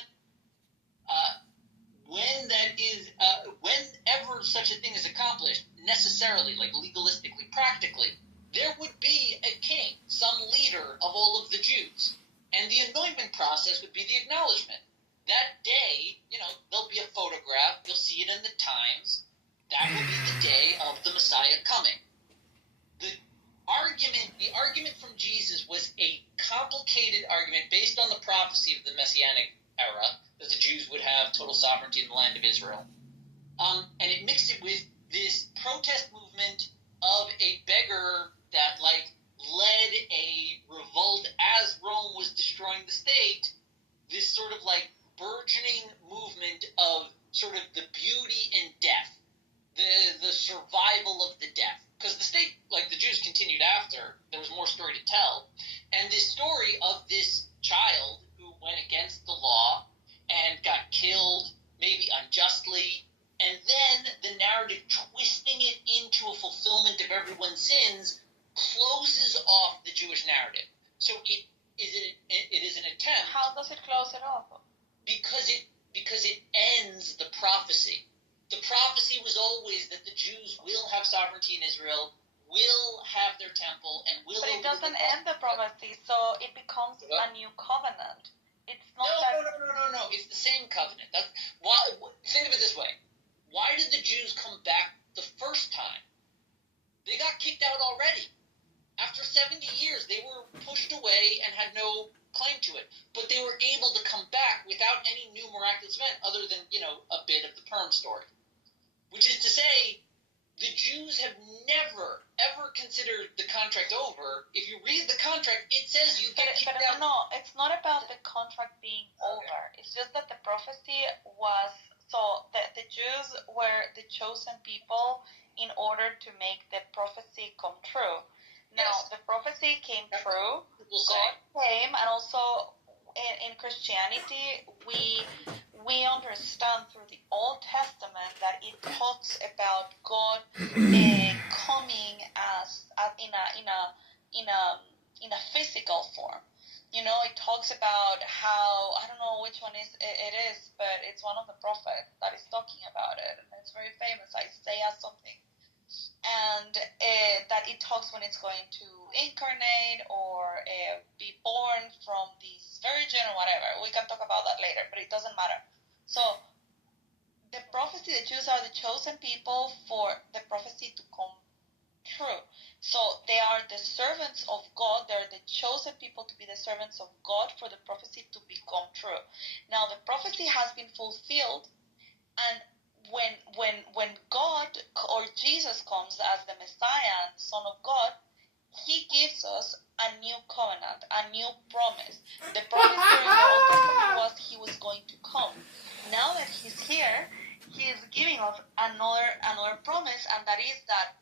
whenever such a thing is accomplished, necessarily, like legalistically, practically, there would be a king, some leader of all of the Jews, and the anointment process would be the acknowledgement. That day, there'll be a photograph, you'll see it in the Times. That will be the day of the Messiah coming. The the argument from Jesus was a complicated argument based on the prophecy of the Messianic era, that the Jews would have total sovereignty in the land of Israel. And it mixed it with this protest movement of a beggar that, like, led a revolt as Rome was destroying the state, this sort of, like, burgeoning movement of sort of the beauty in death, the survival of the death. Because the state, like, the Jews continued after, there was more story to tell, and this story of this child who went against the law and got killed, maybe unjustly, and then the narrative twisting it into a fulfillment of everyone's sins closes off the Jewish narrative. So it is an attempt. How does it close it off? Because it ends the prophecy. The prophecy was always that the Jews will have sovereignty in Israel, will have their temple, and will. But it doesn't end the prophecy, so it becomes a new covenant. It's not No. It's the same covenant. Think of it this way. Why did the Jews come back the first time? They got kicked out already. After 70 years, they were pushed away and had no claim to it. But they were able to come back without any new miraculous event other than, a bit of the Purim story. Which is to say, the Jews have never, ever considered the contract over. If you read the contract, it says you get kicked out. No, it's not about the contract being over. It's just that the prophecy was... So the Jews were the chosen people in order to make the prophecy come true. Now, Yes. the prophecy came true. We'll God came, and also in Christianity, we understand through the Old Testament that it talks about God coming as in a physical form. It talks about how, I don't know which one it is, but it's one of the prophets that is talking about it, and it's very famous, Isaiah something. And that it talks when it's going to incarnate or be born from this virgin or whatever. We can talk about that later, but it doesn't matter. So, the prophecy, the Jews are the chosen people for the prophecy to come true. So they are the servants of God. They're the chosen people to be the servants of God for the prophecy to become true. Now the prophecy has been fulfilled, and when God or Jesus comes as the Messiah and Son of God, He gives us a new covenant, a new promise. The promise during the Old Testament was He was going to come. Now that He's here, He is giving us another promise, and that is that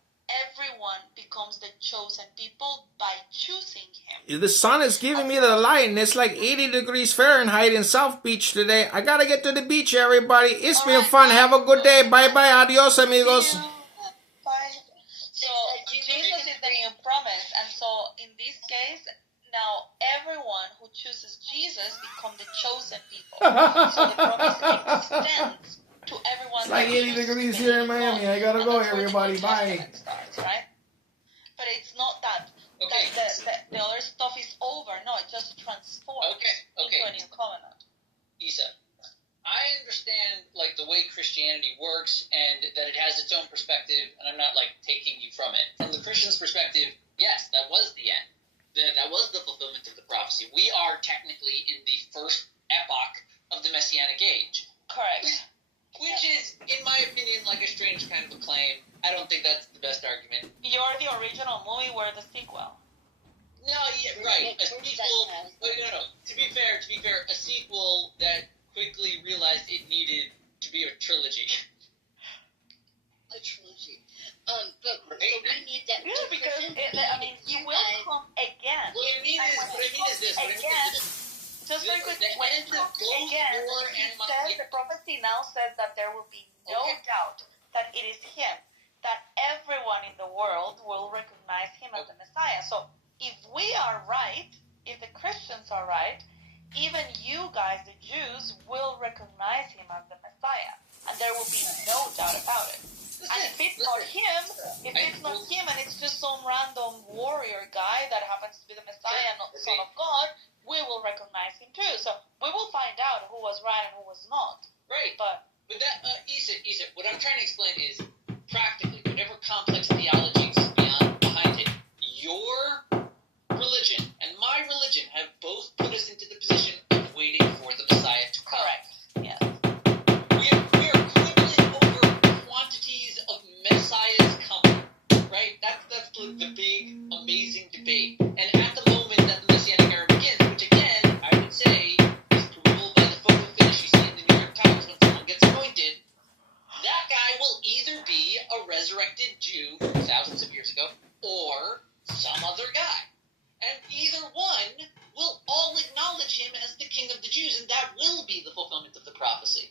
everyone becomes the chosen people by choosing Him. The sun is giving me the light, and it's like 80 degrees Fahrenheit in South Beach today. I gotta get to the beach, everybody. It's been fun. Have a good day. Bye-bye. Adios, amigos. Bye. So, Jesus is the new promise, and so in this case, now everyone who chooses Jesus become the chosen people. So the promise extends to everyone. It's like 80 degrees here in Miami. I gotta go, everybody. Bye. Starts, right? But it's not that. Okay. The other stuff is over. No, it just transforms into a new covenant. Isa, I understand, like, the way Christianity works and that it has its own perspective, and I'm not, like, taking you from it. From the Christian's perspective, yes, that was the end. That was the fulfillment of the prophecy. We are technically in the first epoch of the Messianic age. Correct. Which is, in my opinion, like a strange kind of a claim. I don't think that's the best argument. You're the original movie, we're the sequel. No, yeah, right. A sequel. Wait, no. To be fair, a sequel that quickly realized it needed to be a trilogy. A trilogy. But so we need that. Yeah, because he will come again. What I mean is this. Just very quick, when it comes again, the prophecy now says that there will be no doubt that it is Him, that everyone in the world will recognize Him as the Messiah. So if we are right, if the Christians are right, even you guys, the Jews, will recognize Him as the Messiah, and there will be no doubt about it. And if it's not Him, and it's just some random warrior guy that happens to be the Messiah, not the Son of God, we will recognize Him too. So we will find out who was right and who was not. Right. But that, Isa, what I'm trying to explain is, practically, whatever complex theology exists behind it, your that will be the fulfillment of the prophecy.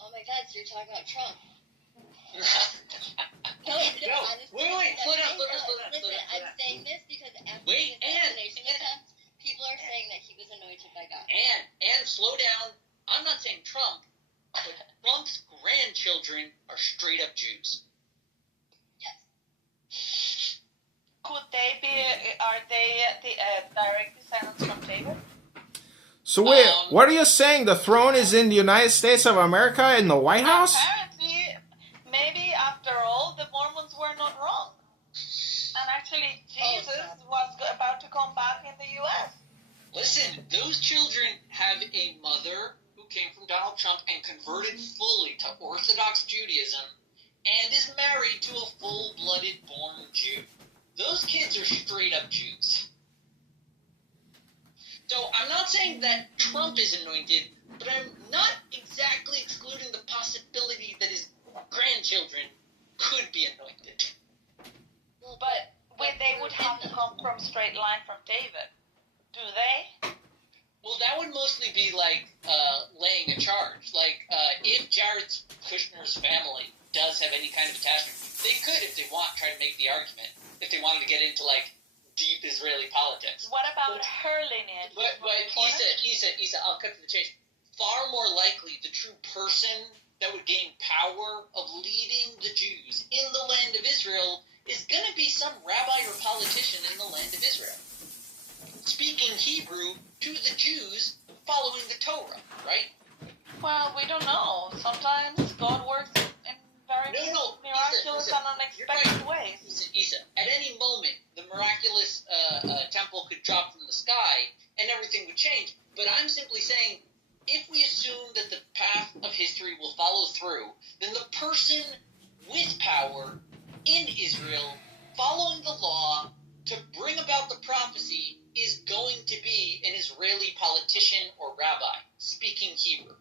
Oh my God, so you're talking about Trump. No, honestly, wait, slow down. Listen, I'm saying this because after the assassination attempt, people are saying that he was anointed by God. And slow down. I'm not saying Trump, but Trump's grandchildren are straight up Jews. Yes. Are they the direct descendants from David? So wait, what are you saying? The throne is in the United States of America in the White House? Apparently, maybe after all, the Mormons were not wrong. And actually, Jesus was about to come back in the U.S. Listen, those children have a mother who came from Donald Trump and converted fully to Orthodox Judaism and is married to a full-blooded born Jew. Those kids are straight up Jews. So I'm not saying that Trump is anointed, but I'm not exactly excluding the possibility that his grandchildren could be anointed. But they would have to come from straight line from David. Do they? Well, that would mostly be like laying a charge. Like if Jared Kushner's family does have any kind of attachment, they could, if they want, try to make the argument. If they wanted to get into like deep Israeli politics. What about her lineage? But Isa, I'll cut to the chase. Far more likely, the true person that would gain power of leading the Jews in the land of Israel is going to be some rabbi or politician in the land of Israel, speaking Hebrew to the Jews, following the Torah, right? Well, we don't know. Sometimes God works in very miraculous and unexpected ways. Isa, at any moment, the miraculous temple could drop from the sky and everything would change. But I'm simply saying, if we assume that the path of history will follow through, then the person with power in Israel, following the law to bring about the prophecy, is going to be an Israeli politician or rabbi speaking Hebrew.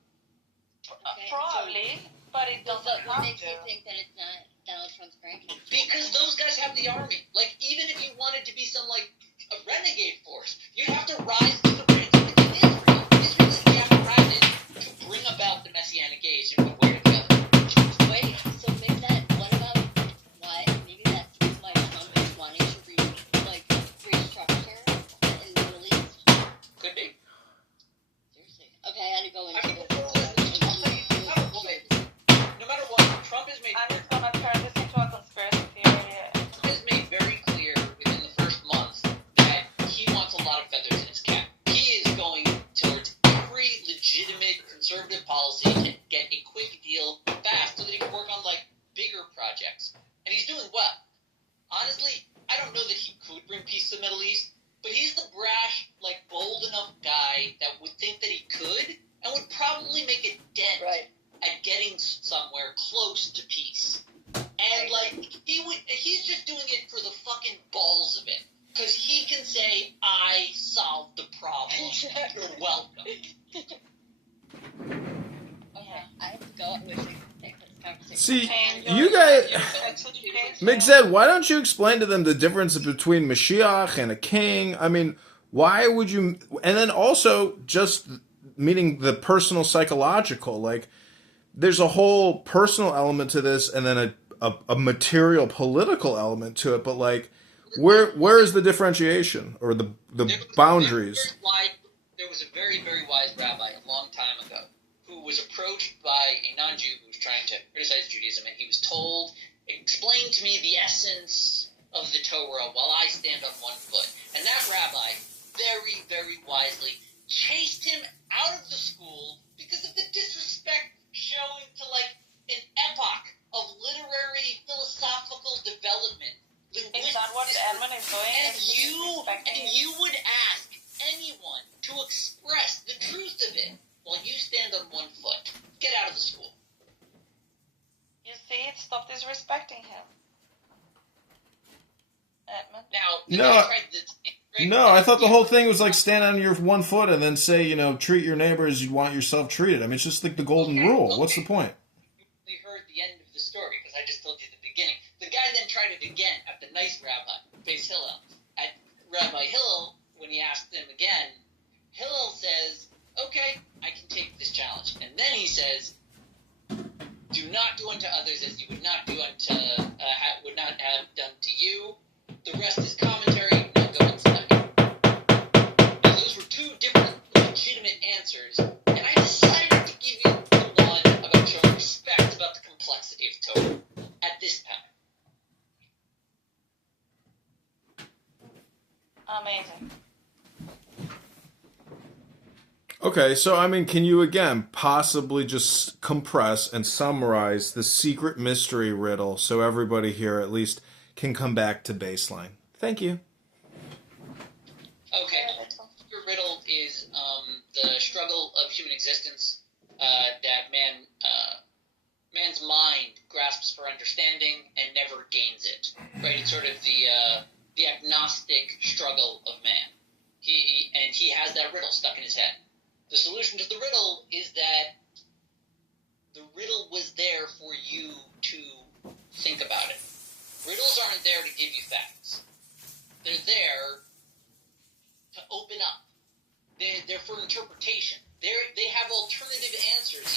Probably, but it doesn't have to. What makes you think that it's not Donald Trump's grandkids? Because those guys have the army. Like, even if you wanted to be some, like, a renegade force, you'd have to rise to the ranks within Israel. Israel is the apparatus to bring about the Messianic age in one way or the other. Wait, so maybe what about maybe that's why Trump is wanting to restructure in the Middle East? Could be. Seriously. Okay, I had to go into it. No matter what, Trump has made... I'm just going to turn this into a conspiracy theory. Trump has made very clear within the first month that he wants a lot of feathers in his cap. He is going towards every legitimate conservative policy to get a quick deal fast so that he can work on, like, bigger projects. And he's doing well. Honestly, I don't know that he could bring peace to the Middle East, but he's the brash, like, bold enough guy that would think that he could and would probably make a dent at getting somewhere close to peace. And, like, he's just doing it for the fucking balls of it. Because he can say, I solved the problem. You're welcome. Okay, I have to go. I wish I could take this conversation. See, you guys... Mixed, why don't you explain to them the difference between Mashiach and a king? I mean, why would you... And then also, just meaning the personal psychological, like, there's a whole personal element to this and then a material political element to it, but, like, where is the differentiation or the boundaries? There was a very, very wise rabbi a long time ago who was approached by a non-Jew who was trying to criticize Judaism, and he was told, explain to me the essence of the Torah while I stand on one foot. And that rabbi, very, very wisely, chased him out of the school because of the disrespect showing to, like, an epoch of literary, philosophical development. Is that what Edmund is doing? And you would ask anyone to express the truth of it while you stand on one foot. Get out of the school. You see, stop disrespecting him. Edmund? No, I thought the whole thing was like stand on your one foot and then say, you know, treat your neighbor as you want yourself treated. I mean, it's just like the golden rule. What's the point? You heard the end of the story because I just told you the beginning. The guy then tried it again at the nice rabbi, Beis Hillel. At Rabbi Hillel, when he asked him again, Hillel says, okay, I says, "Do not do unto others as you would not do would not have done to you." The rest is commentary. Now go and study. Now, those were two different legitimate answers, and I decided to give you the one about showing respect about the complexity of Torah at this time. Amazing. Okay, so I mean, can you again possibly just compress and summarize the secret mystery riddle so everybody here at least can come back to baseline? Thank you. Okay, the riddle is the struggle of human existence that man's mind grasps for understanding and never gains it. Right? It's sort of the agnostic struggle of man. He has that riddle stuck in his head. The solution to the riddle is that the riddle was there for you to think about it. Riddles aren't there to give you facts. They're there to open up. They're for interpretation. They have alternative answers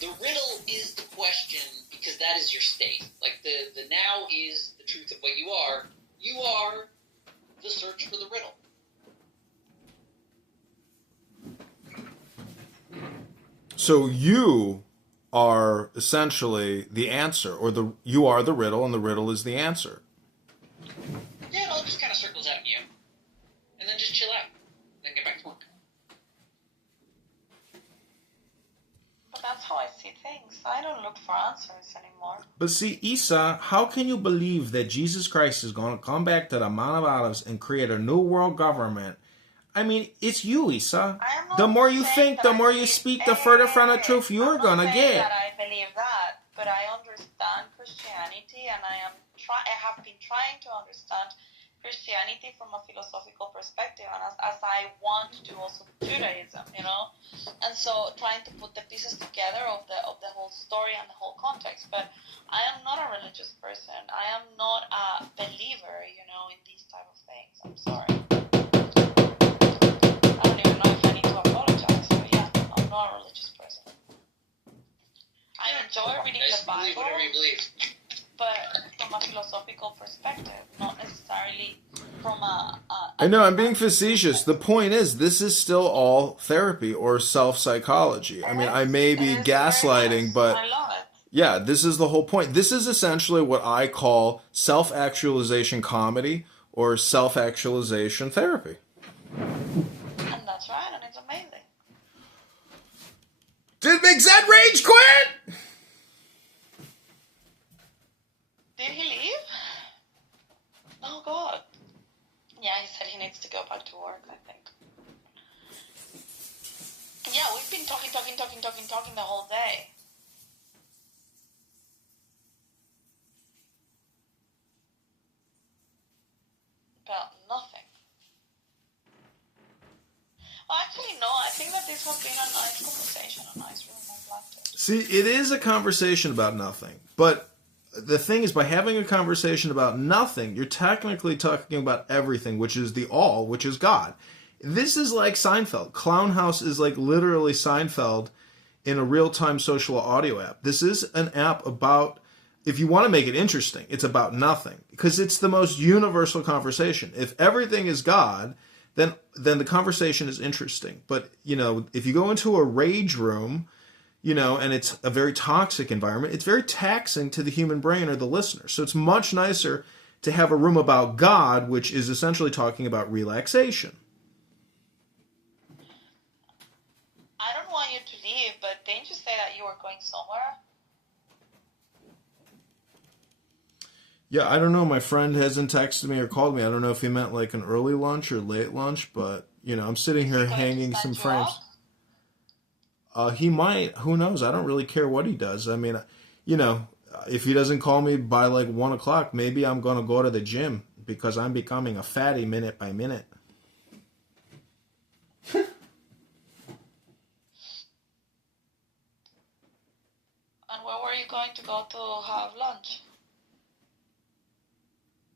even. The riddle is the question because that is your state. Like the now is the truth of what you are. You are the search for the riddle. So you are essentially the answer, or you are the riddle, and the riddle is the answer. Yeah, it all just kind of circles out in you. And then just chill out. Then get back to work. But that's how I see things. I don't look for answers anymore. But see, Isa, how can you believe that Jesus Christ is going to come back to the Mount of Olives and create a new world government? I mean, it's you, Isa. The more you think, the more you speak, the further from the truth you're going to get. That I believe that, but I understand Christianity, and I have been trying to understand Christianity from a philosophical perspective, and as I want to do also Judaism, you know, and so trying to put the pieces together of the whole story and the whole context. But I am not a religious person. I am not a believer, you know, in these type of things. I'm sorry. I don't even know if I need to apologize, but yeah, I'm not a religious person. I enjoy reading the Bible. Believe whatever you believe. But from a philosophical perspective, not necessarily from I know, I'm being facetious. The point is, this is still all therapy or self-psychology. I mean, I may be gaslighting, but I love it. yeah, this is the whole point. This is essentially what I call self-actualization comedy or self-actualization therapy. And that's right, and it's amazing. Did Big Zed Rage quit? Did he leave? Oh, God. Yeah, he said he needs to go back to work, I think. Yeah, we've been talking the whole day. About nothing. Well, actually, no, I think that this has been a nice conversation, a nice room. I've liked it. See, it is a conversation about nothing, but the thing is, by having a conversation about nothing, you're technically talking about everything, which is the all, which is God. This is like Seinfeld. Clown House is like literally Seinfeld in a real-time social audio app. This is an app about, if you want to make it interesting, it's about nothing. Because it's the most universal conversation. If everything is God, then the conversation is interesting. But, you know, if you go into a rage room, you know, and it's a very toxic environment, it's very taxing to the human brain or the listener. So it's much nicer to have a room about God, which is essentially talking about relaxation. I don't want you to leave, but didn't you say that you were going somewhere? Yeah, I don't know. My friend hasn't texted me or called me. I don't know if he meant like an early lunch or late lunch, but, you know, I'm sitting here hanging some frames. He might. Who knows? I don't really care what he does. I mean, you know, if he doesn't call me by like 1 o'clock, maybe I'm going to go to the gym because I'm becoming a fatty minute by minute. And where were you going to go to have lunch?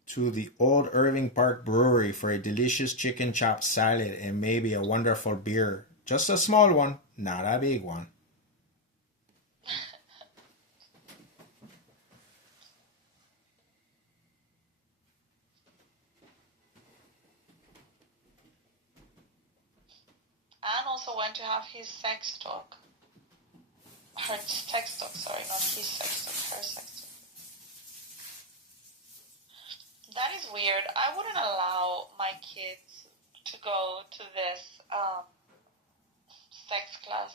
To the Old Irving Park Brewery for a delicious chicken chop salad and maybe a wonderful beer. Just a small one, not a big one. his sex talk. Her sex talk, sorry, not his sex talk, her sex talk. That is weird. I wouldn't allow my kids to go to this sex class.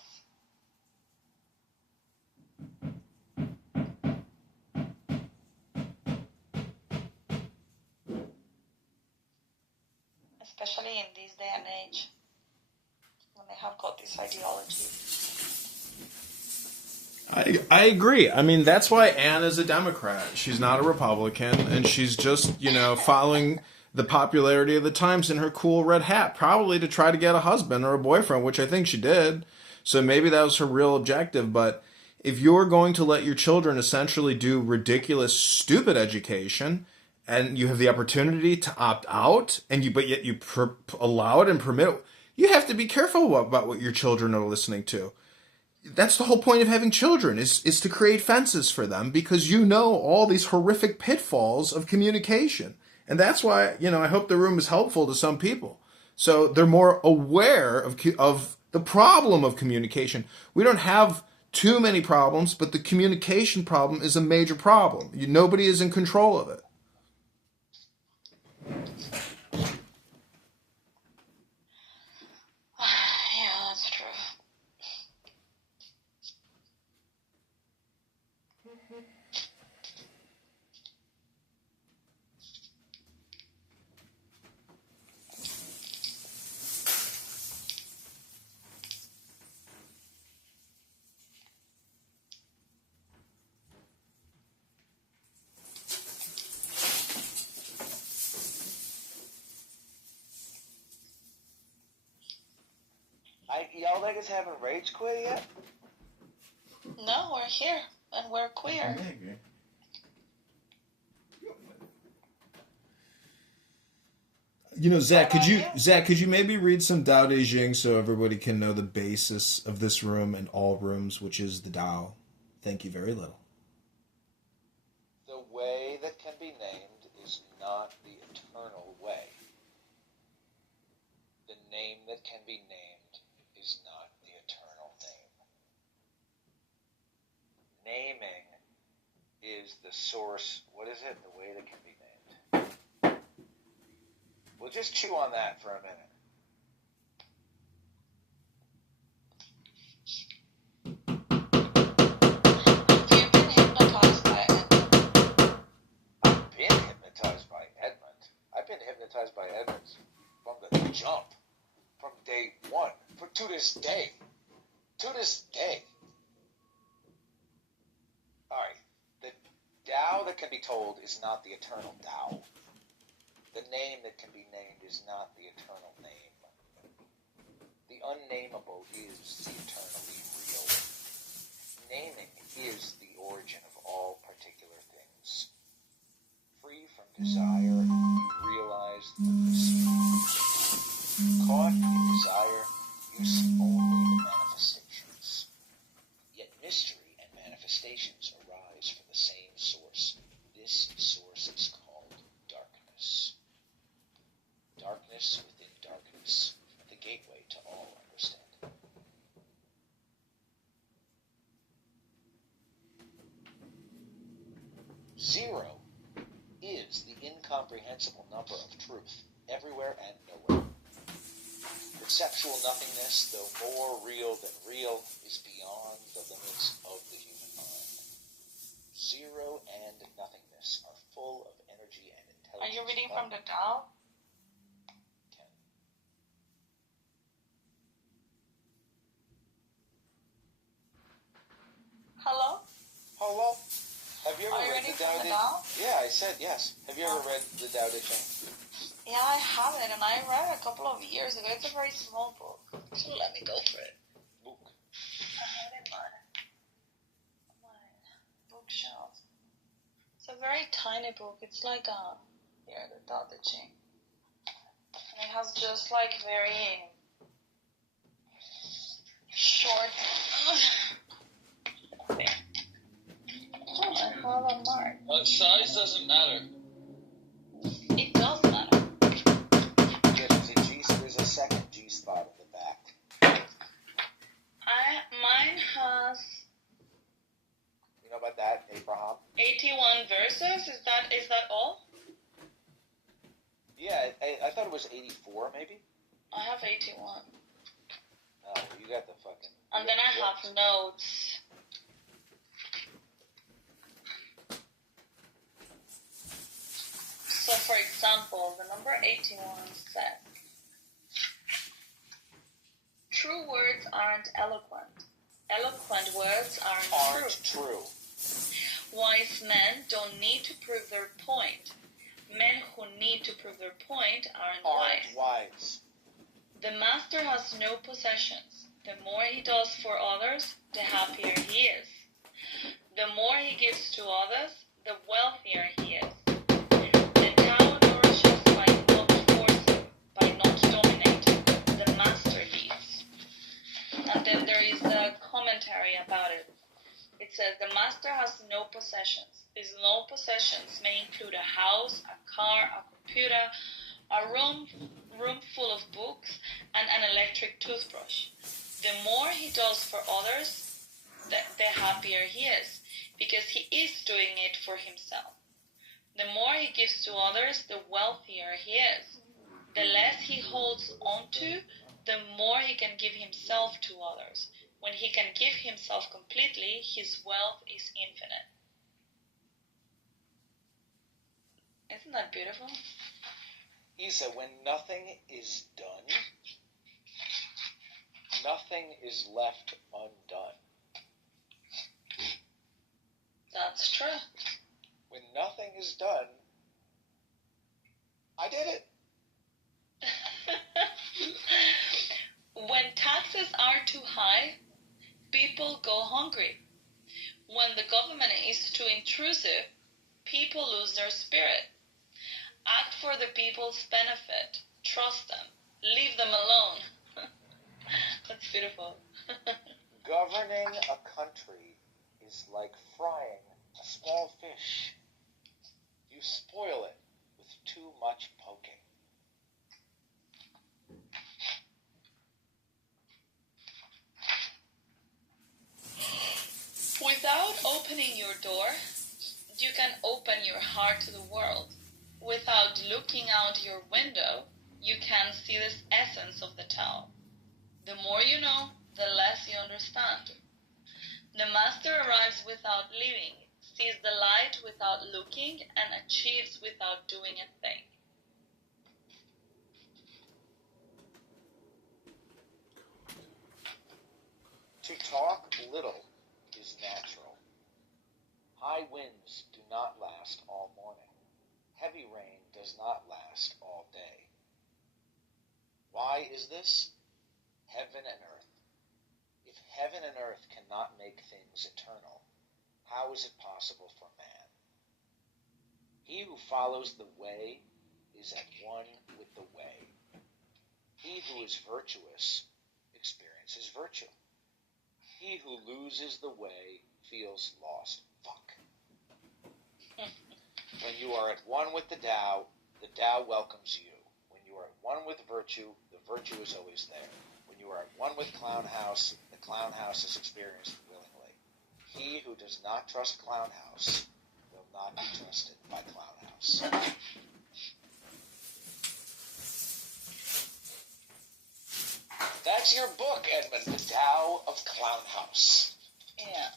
Especially in this day and age, when they have got this ideology. I agree. I mean, that's why Anne is a Democrat. She's not a Republican, and she's just, following the popularity of the times in her cool red hat, probably to try to get a husband or a boyfriend, which I think she did. So maybe that was her real objective. But if you're going to let your children essentially do ridiculous, stupid education, and you have the opportunity to opt out, but yet you allow it and permit it, you have to be careful about what your children are listening to. That's the whole point of having children, is to create fences for them, because all these horrific pitfalls of communication. And that's why, I hope the room is helpful to some people. So they're more aware of the problem of communication. We don't have too many problems, but the communication problem is a major problem. Nobody is in control of it. Yeah, that's true. Y'all niggas haven't rage quit yet? No, we're here, and we're queer. Zach, could you maybe read some Tao Te Ching so everybody can know the basis of this room and all rooms, which is the Tao? Thank you very little. The way that can be named is not the eternal way. The name that can be named is not the eternal name. Naming is the source. What is it? The way that can be named. We'll just chew on that for a minute. I've been hypnotized by Edmund from the jump, from day one, to this day. Alright, the Tao that can be told is not the eternal Tao. The name that can be named is not the eternal name. The unnameable is the eternally real. Naming is the origin of all particular things. Free from desire, you realize the perceived. Caught in desire, you see only the manifestations. Yet mystery and manifestations arise from the same source. This source is called darkness. Darkness within darkness, the gateway to all understanding. Zero is the incomprehensible number of truth, everywhere and nowhere. Perceptual nothingness, though more real than real, is beyond the limits of the human mind. Zero and nothingness are full of energy and intelligence. Are you reading from the Tao? Hello? Hello? Have you ever read the Tao Te Ching? Yeah, I said yes. Have you ever read the Tao Te Ching? Yeah, I have it, and I read it a couple of years ago. It's a very small book. So let me go for it. Book. I have it in my bookshelf. It's a very tiny book. It's like the Tao Te Ching. And it has just like very short. Oh, I have a mark. Size doesn't matter. It does matter. There's a second G spot in the back. verses? Is that all? Yeah, I thought it was 84, maybe? I have 81. Oh, you got the fucking... And then I have notes. So, for example, the number 81 says, true words aren't eloquent. Eloquent words aren't true. Wise men don't need to prove their point. Men who need to prove their point aren't wise. The master has no possessions. The more he does for others, the happier he is. The more he gives to others, the wealthier he is. The Tao nourishes by not forcing, by not dominating. The master heeds. And then there is a commentary about it. It says, the master has no possessions. These no possessions may include a house, a car, a computer, a room full of books, and an electric toothbrush. The more he does for others, the happier he is, because he is doing it for himself. The more he gives to others, the wealthier he is. The less he holds on to, the more he can give himself to others. When he can give himself completely, his wealth is infinite. Isn't that beautiful? Isa, when nothing is done, nothing is left undone. That's true. When nothing is done, I did it. When taxes are too high, people go hungry. When the government is too intrusive, people lose their spirit. Act for the people's benefit. Trust them. Leave them alone. That's beautiful. Governing a country is like frying a small fish. You spoil it with too much poking. Without opening your door, you can open your heart to the world. Without looking out your window, you can see the essence of the Tao. The more you know, the less you understand. The master arrives without leaving, sees the light without looking, and achieves without doing a thing. To talk little is natural. High winds do not last all morning. Heavy rain does not last all day. Why is this? Heaven and earth. If heaven and earth cannot make things eternal, how is it possible for man? He who follows the way is at one with the way. He who is virtuous experiences virtue. He who loses the way feels lost. Fuck. When you are at one with the Tao welcomes you. When you are at one with virtue, the virtue is always there. When you are at one with Clown House, the Clown House is experienced willingly. He who does not trust Clown House will not be trusted by Clown House. That's your book, Edmund, The Tao of Clown House. Yeah.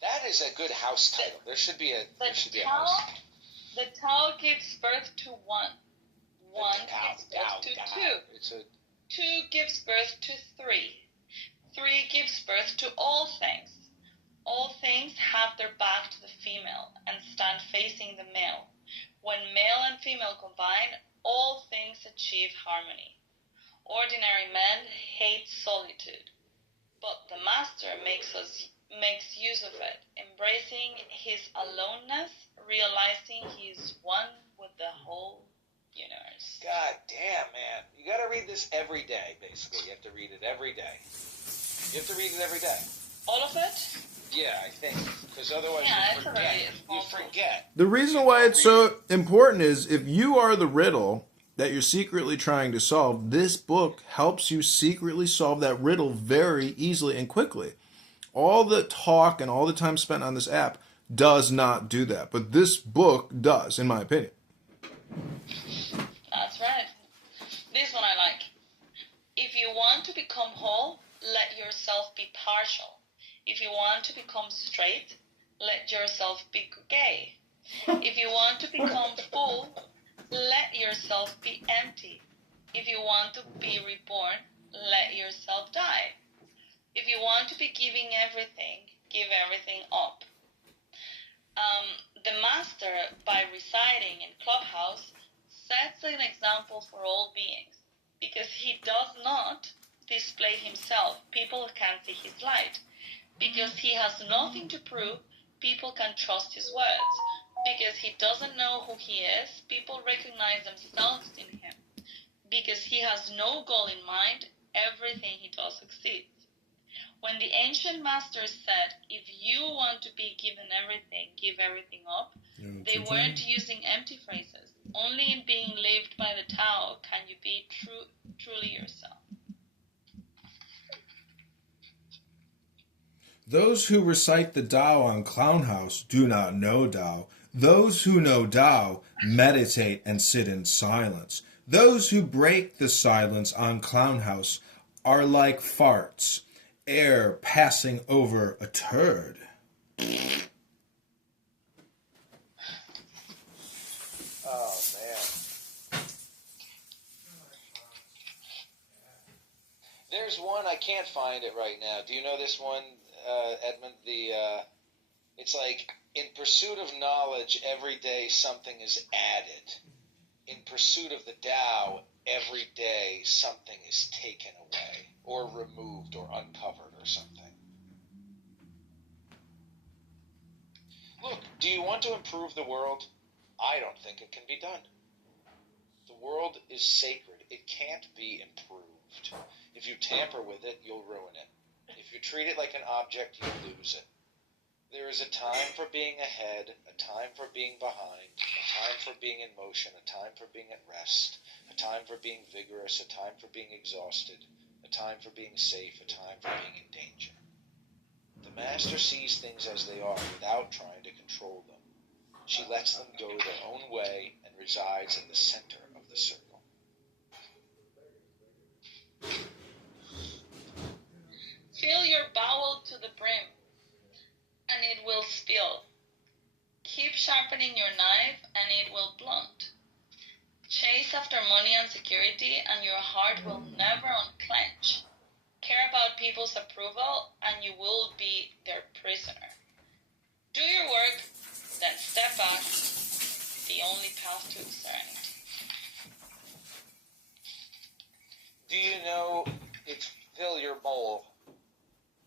That is a good house title. There should be a house. The Tao gives birth to one. One gives birth to two. Two gives birth to three. Three gives birth to all things. All things have their back to the female and stand facing the male. When male and female combine, all things achieve harmony. Ordinary men hate solitude, but the master makes use of it, embracing his aloneness, realizing he is one with the whole universe. God damn, man. You gotta read this every day, basically. You have to read it every day. You have to read it every day. All of it? Yeah, I think. Because otherwise you forget. The reason why it's so important is if you are the riddle that you're secretly trying to solve, this book helps you secretly solve that riddle very easily and quickly. All the talk and all the time spent on this app does not do that. But this book does, in my opinion. That's right. This one I like. If you want to become whole, let yourself be partial. If you want to become straight, let yourself be gay. If you want to become full, let yourself be empty. If you want to be reborn, let yourself die. If you want to be giving everything, give everything up. The master, by residing in Clubhouse, sets an example for all beings. Because he does not display himself, people can see his light. Because he has nothing to prove, people can trust his words. Because he doesn't know who he is, people recognize themselves in him. Because he has no goal in mind, everything he does succeeds. When the ancient masters said, if you want to be given everything, give everything up, they weren't using empty phrases. Only in being lived by the Tao can you be truly yourself. Those who recite the Tao on Clownhouse do not know Tao. Those who know Tao meditate and sit in silence. Those who break the silence on Clownhouse are like farts, air passing over a turd. Oh, man. There's one, I can't find it right now. Do you know this one, Edmund? It's like, in pursuit of knowledge, every day something is added. In pursuit of the Tao, every day something is taken away, or removed, or uncovered, or something. Look, do you want to improve the world? I don't think it can be done. The world is sacred. It can't be improved. If you tamper with it, you'll ruin it. If you treat it like an object, you'll lose it. There is a time for being ahead, a time for being behind, a time for being in motion, a time for being at rest, a time for being vigorous, a time for being exhausted, a time for being safe, a time for being in danger. The master sees things as they are without trying to control them. She lets them go their own way and resides in the center of the circle. Fill your bowel to the brim, and it will spill. Keep sharpening your knife, and it will blunt. Chase after money and security, and your heart will never unclench. Care about people's approval, and you will be their prisoner. Do your work, then step back. The only path to serenity. Do you know it's fill your bowl?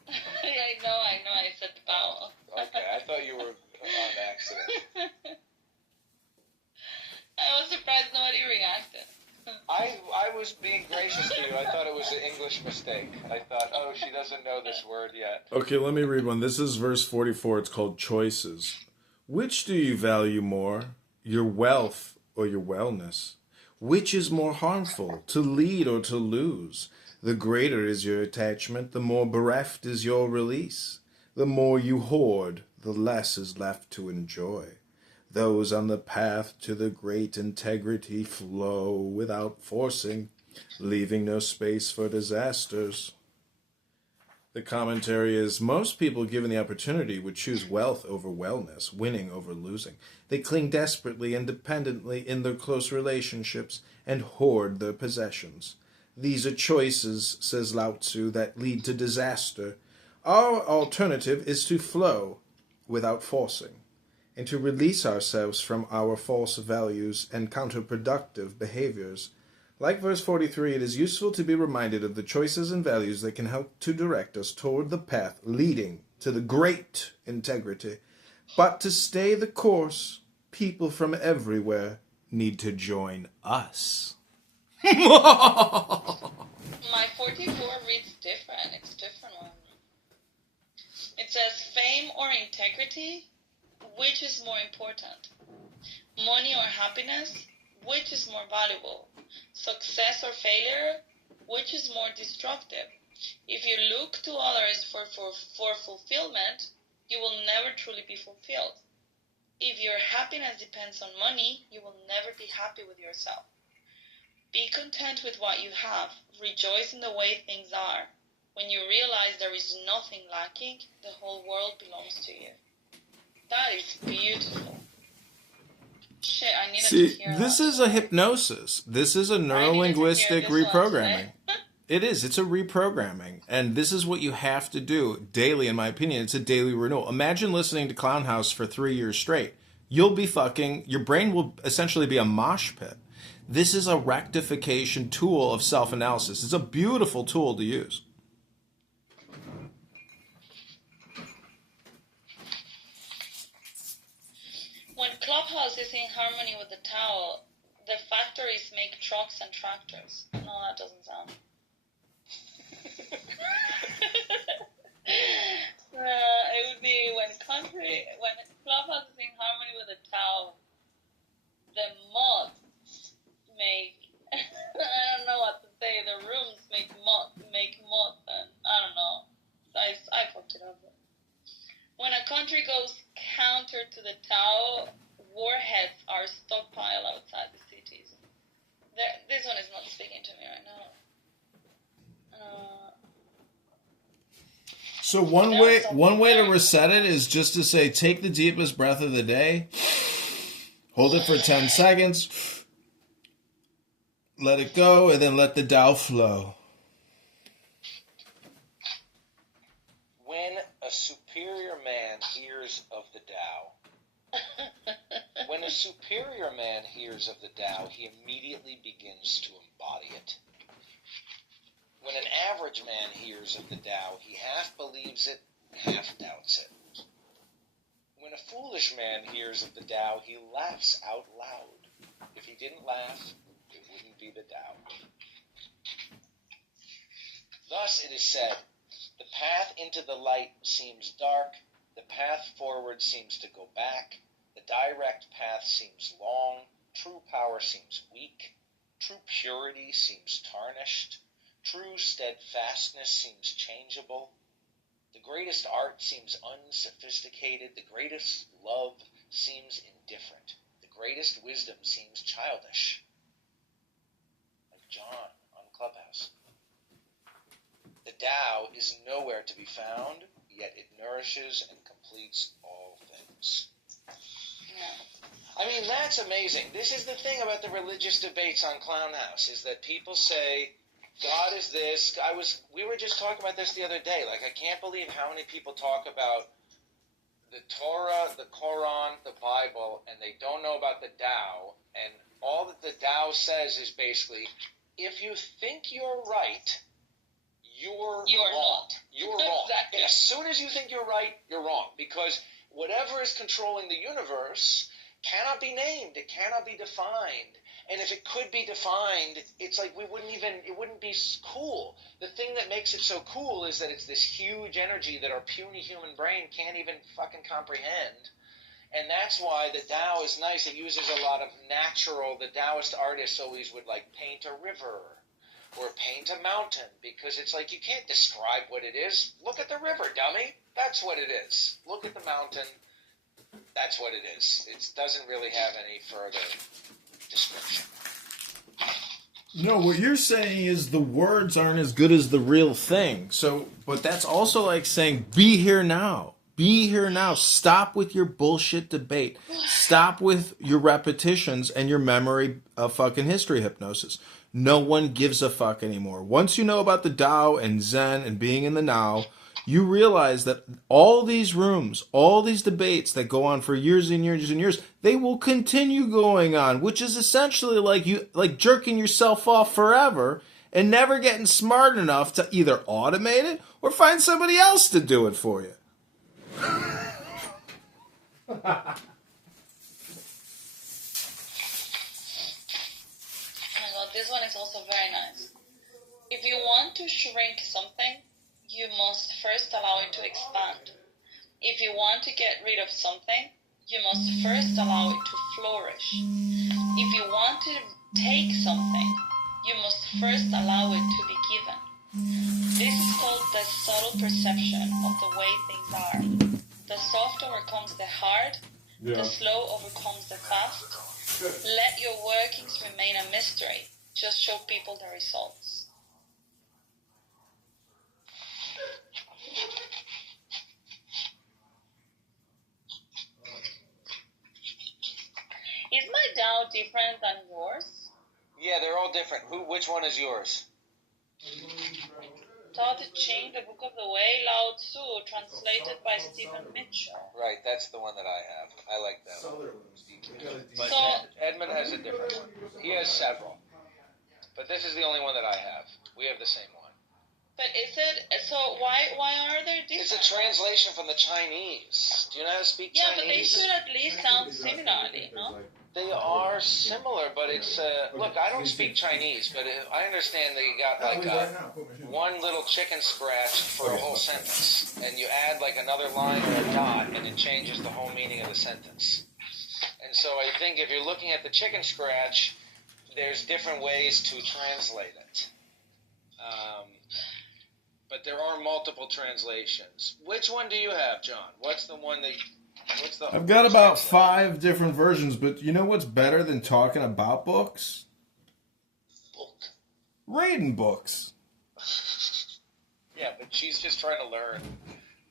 I know, I said the bowel. Okay, I thought you were on accident. I was surprised nobody reacted. I was being gracious to you. I thought it was an English mistake. I thought, oh, she doesn't know this word yet. Okay, let me read one. This is verse 44. It's called Choices. Which do you value more, your wealth or your wellness? Which is more harmful, to lead or to lose? The greater is your attachment, the more bereft is your release. The more you hoard, the less is left to enjoy. Those on the path to the great integrity flow without forcing, leaving no space for disasters. The commentary is, most people given the opportunity would choose wealth over wellness, winning over losing. They cling desperately and dependently in their close relationships and hoard their possessions. These are choices, says Lao Tzu, that lead to disaster. Our alternative is to flow without forcing, and to release ourselves from our false values and counterproductive behaviors. Like verse 43, it is useful to be reminded of the choices and values that can help to direct us toward the path leading to the great integrity. But to stay the course, people from everywhere need to join us. My 44 reads different. It's a different one. It says, fame or integrity? Which is more important? Money or happiness? Which is more valuable? Success or failure? Which is more destructive? If you look to others for fulfillment, you will never truly be fulfilled. If your happiness depends on money, you will never be happy with yourself. Be content with what you have. Rejoice in the way things are. When you realize there is nothing lacking, the whole world belongs to you. That is beautiful. Shit, I needed to hear this that. is a hypnosis. This is a neurolinguistic reprogramming. It is. It's a reprogramming. And this is what you have to do daily, in my opinion. It's a daily renewal. Imagine listening to Clown House for 3 years straight. You'll be fucking... Your brain will essentially be a mosh pit. This is a rectification tool of self-analysis. It's a beautiful tool to use. When Clubhouse is in harmony with the Tao, the factories make trucks and tractors. No, that doesn't sound... it would be when Clubhouse is in harmony with the Tao, the mods make, I don't know what to say, the rooms make mods, and I don't know, I fucked it up. When a country goes counter to the Tao, warheads are stockpiled outside the cities. This one is not speaking to me right now. So one way to reset it is just to say, take the deepest breath of the day, hold it for 10 seconds, let it go, and then let the Tao flow. When a superior man hears of the Tao, when a superior man hears of the Tao, he immediately begins to embody it. When an average man hears of the Tao, he half believes it, half doubts it. When a foolish man hears of the Tao, he laughs out loud. If he didn't laugh, it wouldn't be the Tao. Thus it is said, the path into the light seems dark, the path forward seems to go back, the direct path seems long, true power seems weak, true purity seems tarnished, true steadfastness seems changeable. The greatest art seems unsophisticated. The greatest love seems indifferent. The greatest wisdom seems childish. Like John on Clubhouse. The Tao is nowhere to be found, yet it nourishes and completes all things. I mean, that's amazing. This is the thing about the religious debates on Clown House, is that people say, God is this. We were just talking about this the other day. Like, I can't believe how many people talk about the Torah, the Quran, the Bible, and they don't know about the Tao. And all that the Tao says is basically, if you think you're right, you're wrong. You're wrong. Exactly. As soon as you think you're right, you're wrong. Because whatever is controlling the universe cannot be named. It cannot be defined. And if it could be defined, it's like it wouldn't be cool. The thing that makes it so cool is that it's this huge energy that our puny human brain can't even fucking comprehend. And that's why the Tao is nice. It uses a lot of natural, the Taoist artists always would like paint a river or paint a mountain, because it's like you can't describe what it is. Look at the river, dummy. That's what it is. Look at the mountain. That's what it is. It doesn't really have any further description. No, what you're saying is the words aren't as good as the real thing. So, but that's also like saying, be here now. Be here now. Stop with your bullshit debate. Stop with your repetitions and your memory of fucking history hypnosis. No one gives a fuck anymore. Once you know about the Tao and Zen and being in the now, you realize that all these rooms, all these debates that go on for years and years and years, they will continue going on, which is essentially like jerking yourself off forever and never getting smart enough to either automate it or find somebody else to do it for you. Oh my god, this one is also very nice. If you want to shrink something, you must first allow it to expand. If you want to get rid of something, you must first allow it to flourish. If you want to take something, you must first allow it to be given. This is called the subtle perception of the way things are. The soft overcomes the hard, the slow overcomes the fast. Let your workings remain a mystery. Just show people the results. Is my Tao different than yours? Yeah, they're all different. Which one is yours? Tao Te Ching, the Book of the Way, Lao Tzu, translated by Stephen Mitchell. Right, that's the one that I have. I like that one. But Edmund has a different one. He has several. But this is the only one that I have. We have the same one. But is it, so why are there different? It's a translation from the Chinese. Do you know how to speak Chinese? Yeah, but they should at least sound similarly, no? They are similar, but it's, look, I don't speak Chinese, but I understand that you got like one little chicken scratch for a whole sentence, and you add like another line or a dot, and it changes the whole meaning of the sentence. And so I think if you're looking at the chicken scratch, there's different ways to translate it. But there are multiple translations. Which one do you have, John? What's the one that... I've got about 5 different versions, but you know what's better than talking about books? Book. Reading books. Yeah, but she's just trying to learn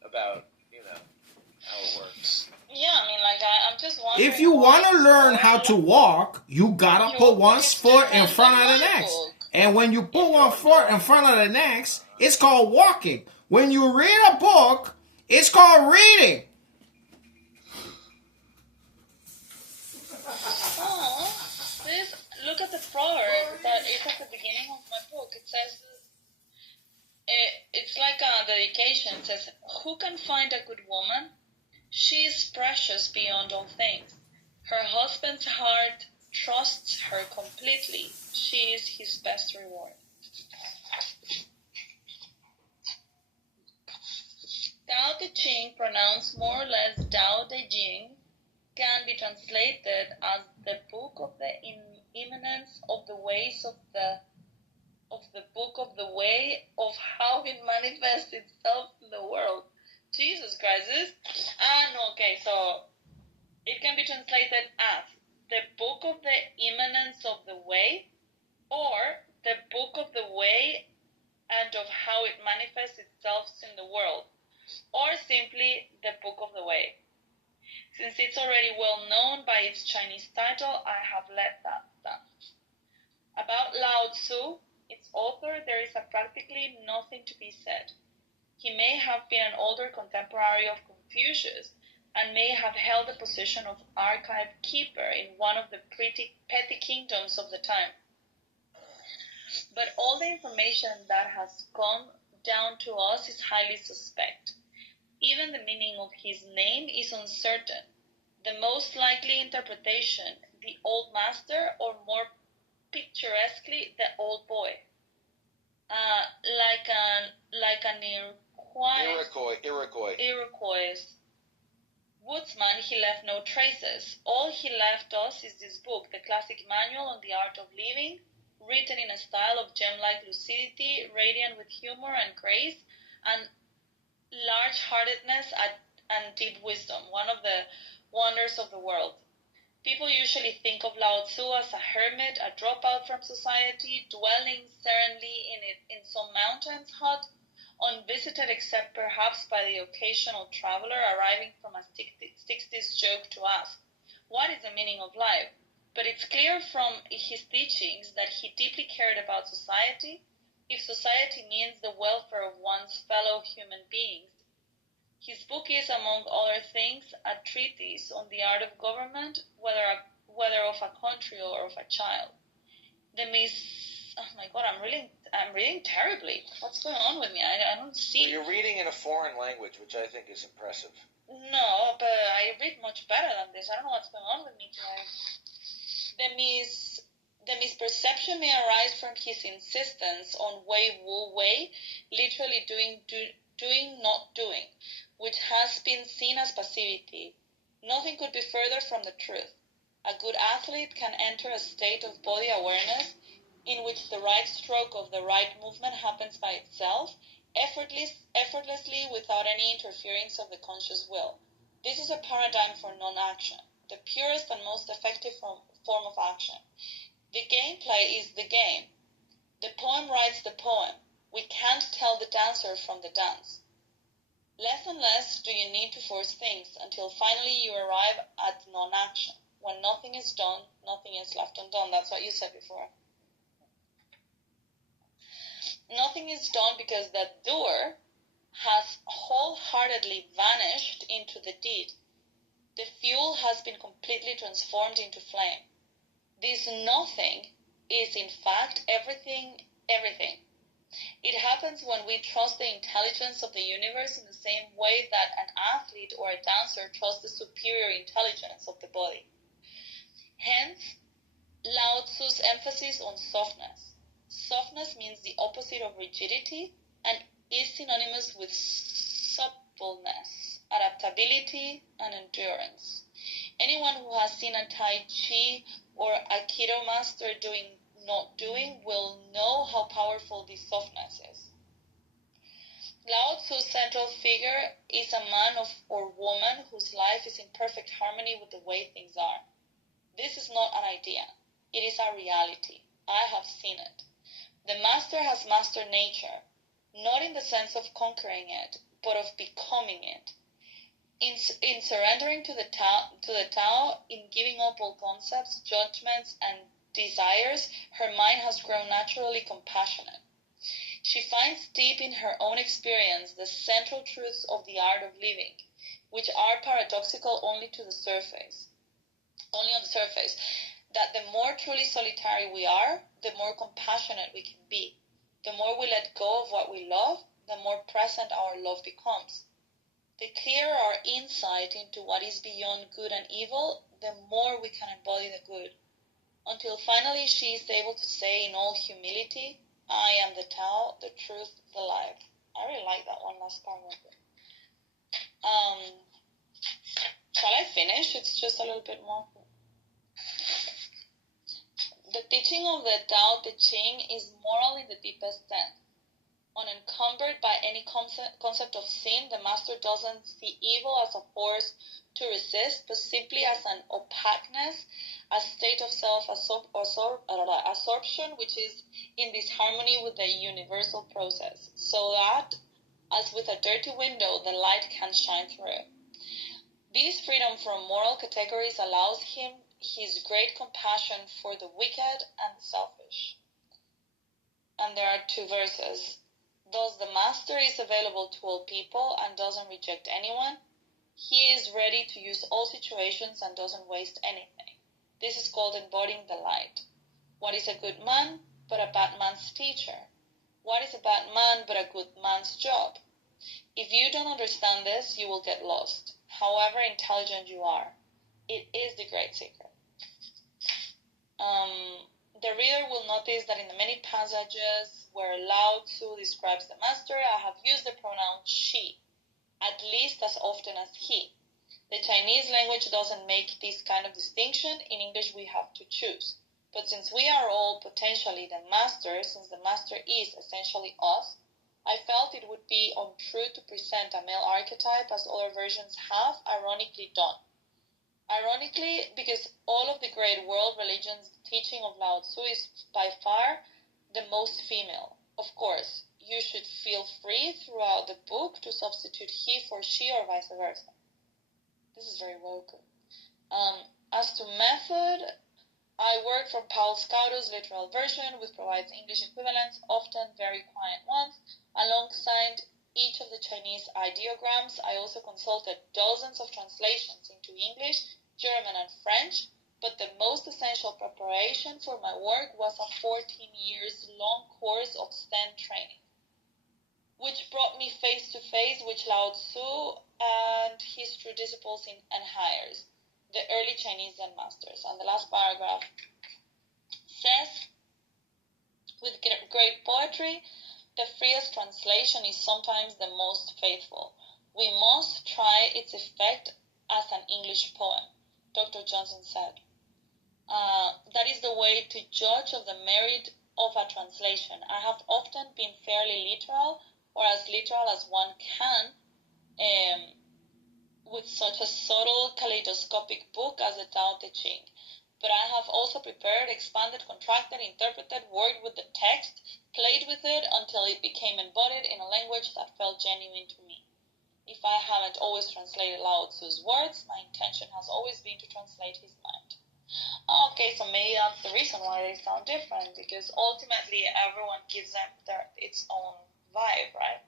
about, how it works. Yeah, I mean, like, I'm just wondering... If you want to learn how to walk, you gotta put one foot in front of the next. And when you put one foot in front of the next, it's called walking. When you read a book, it's called reading. Look at the proverb that is at the beginning of my book. It says, it's like a dedication. It says, who can find a good woman? She is precious beyond all things. Her husband's heart trusts her completely. She is his best reward. Tao Te Ching, pronounced more or less Tao Te Ching, can be translated as the book of the immanence of the ways of the book of the way of how it manifests itself in the world. Jesus Christ. So it can be translated as the book of the immanence of the way, or the book of the way and of how it manifests itself in the world, or simply the book of the way. Since it's already well known by its Chinese title, I have let that stand. About Lao Tzu, its author, there is practically nothing to be said. He may have been an older contemporary of Confucius, and may have held the position of archive keeper in one of the petty kingdoms of the time. But all the information that has come down to us is highly suspect. Even the meaning of his name is uncertain. The most likely interpretation, the old master, or more picturesquely, the old boy. Like an Iroquois woodsman, he left no traces. All he left us is this book, the classic manual on the art of living, written in a style of gem-like lucidity, radiant with humor and grace, and large-heartedness and deep wisdom, one of the wonders of the world. People usually think of Lao Tzu as a hermit, a dropout from society, dwelling serenely in some mountain's hut, unvisited except perhaps by the occasional traveler arriving from a 60s joke to ask, what is the meaning of life? But it's clear from his teachings that he deeply cared about society, if society means the welfare of one's fellow human beings. His book is, among other things, a treatise on the art of government, whether of a country or of a child. Oh my God, I'm reading terribly. What's going on with me? I don't see. Well, you're reading in a foreign language, which I think is impressive. No, but I read much better than this. I don't know what's going on with me today. The misperception may arise from his insistence on wei wu wei, literally doing, not doing, which has been seen as passivity. Nothing could be further from the truth. A good athlete can enter a state of body awareness in which the right stroke of the right movement happens by itself, effortlessly without any interference of the conscious will. This is a paradigm for non-action, the purest and most effective form of action. The gameplay is the game. The poem writes the poem. We can't tell the dancer from the dance. Less and less do you need to force things until finally you arrive at non-action. When nothing is done, nothing is left undone. That's what you said before. Nothing is done because the doer has wholeheartedly vanished into the deed. The fuel has been completely transformed into flame. This nothing is in fact everything. It happens when we trust the intelligence of the universe in the same way that an athlete or a dancer trusts the superior intelligence of the body. Hence, Lao Tzu's emphasis on softness. Softness means the opposite of rigidity and is synonymous with suppleness, adaptability, and endurance. Anyone who has seen a Tai Chi or Aikido master not doing will know how powerful this softness is. Lao Tzu's central figure is a man or woman whose life is in perfect harmony with the way things are. This is not an idea. It is a reality. I have seen it. The master has mastered nature, not in the sense of conquering it, but of becoming it. In surrendering to the Tao, in giving up all concepts, judgments, and desires, her mind has grown naturally compassionate. She finds deep in her own experience the central truths of the art of living, which are paradoxical only on the surface. That the more truly solitary we are, the more compassionate we can be. The more we let go of what we love, the more present our love becomes. The clearer our insight into what is beyond good and evil, the more we can embody the good. Until finally she is able to say in all humility, I am the Tao, the truth, the life. I really like that one last paragraph. Shall I finish? It's just a little bit more. The teaching of the Tao Te Ching is moral in the deepest sense. Unencumbered by any concept of sin, the master doesn't see evil as a force to resist, but simply as an opaqueness, a state of self-absorption which is in disharmony with the universal process, so that, as with a dirty window, the light can shine through. This freedom from moral categories allows him his great compassion for the wicked and the selfish. And there are 2 verses. Thus the master is available to all people and doesn't reject anyone. He is ready to use all situations and doesn't waste anything. This is called embodying the light. What is a good man but a bad man's teacher? What is a bad man but a good man's job? If you don't understand this, you will get lost, however intelligent you are. It is the great secret. The reader will notice that in the many passages where Lao Tzu describes the master, I have used the pronoun she, at least as often as he. The Chinese language doesn't make this kind of distinction. In English, we have to choose. But since we are all potentially the master, since the master is essentially us, I felt it would be untrue to present a male archetype as other versions have ironically done. Ironically, because all of the great world religions' teaching of Lao Tzu is by far the most female. Of course, you should feel free throughout the book to substitute he for she or vice versa. This is very woke. As to method, I work from Paul Scauto's literal version, which provides English equivalents, often very quiet ones, alongside each of the Chinese ideograms. I also consulted dozens of translations into English, German, and French, but the most essential preparation for my work was a 14 years long course of stand training, which brought me face to face with Lao Tzu and his true disciples and hires, the early Chinese Zen masters. And the last paragraph says, with great poetry, the freest translation is sometimes the most faithful. We must try its effect as an English poem, Dr. Johnson said. That is the way to judge of the merit of a translation. I have often been fairly literal, or as literal as one can, with such a subtle kaleidoscopic book as the Tao Te Ching. But I have also prepared, expanded, contracted, interpreted, worked with the text, played with it until it became embodied in a language that felt genuine to me. If I haven't always translated Lao Tzu's words, my intention has always been to translate his mind. Okay, so maybe that's the reason why they sound different, because ultimately everyone gives them its own vibe, right?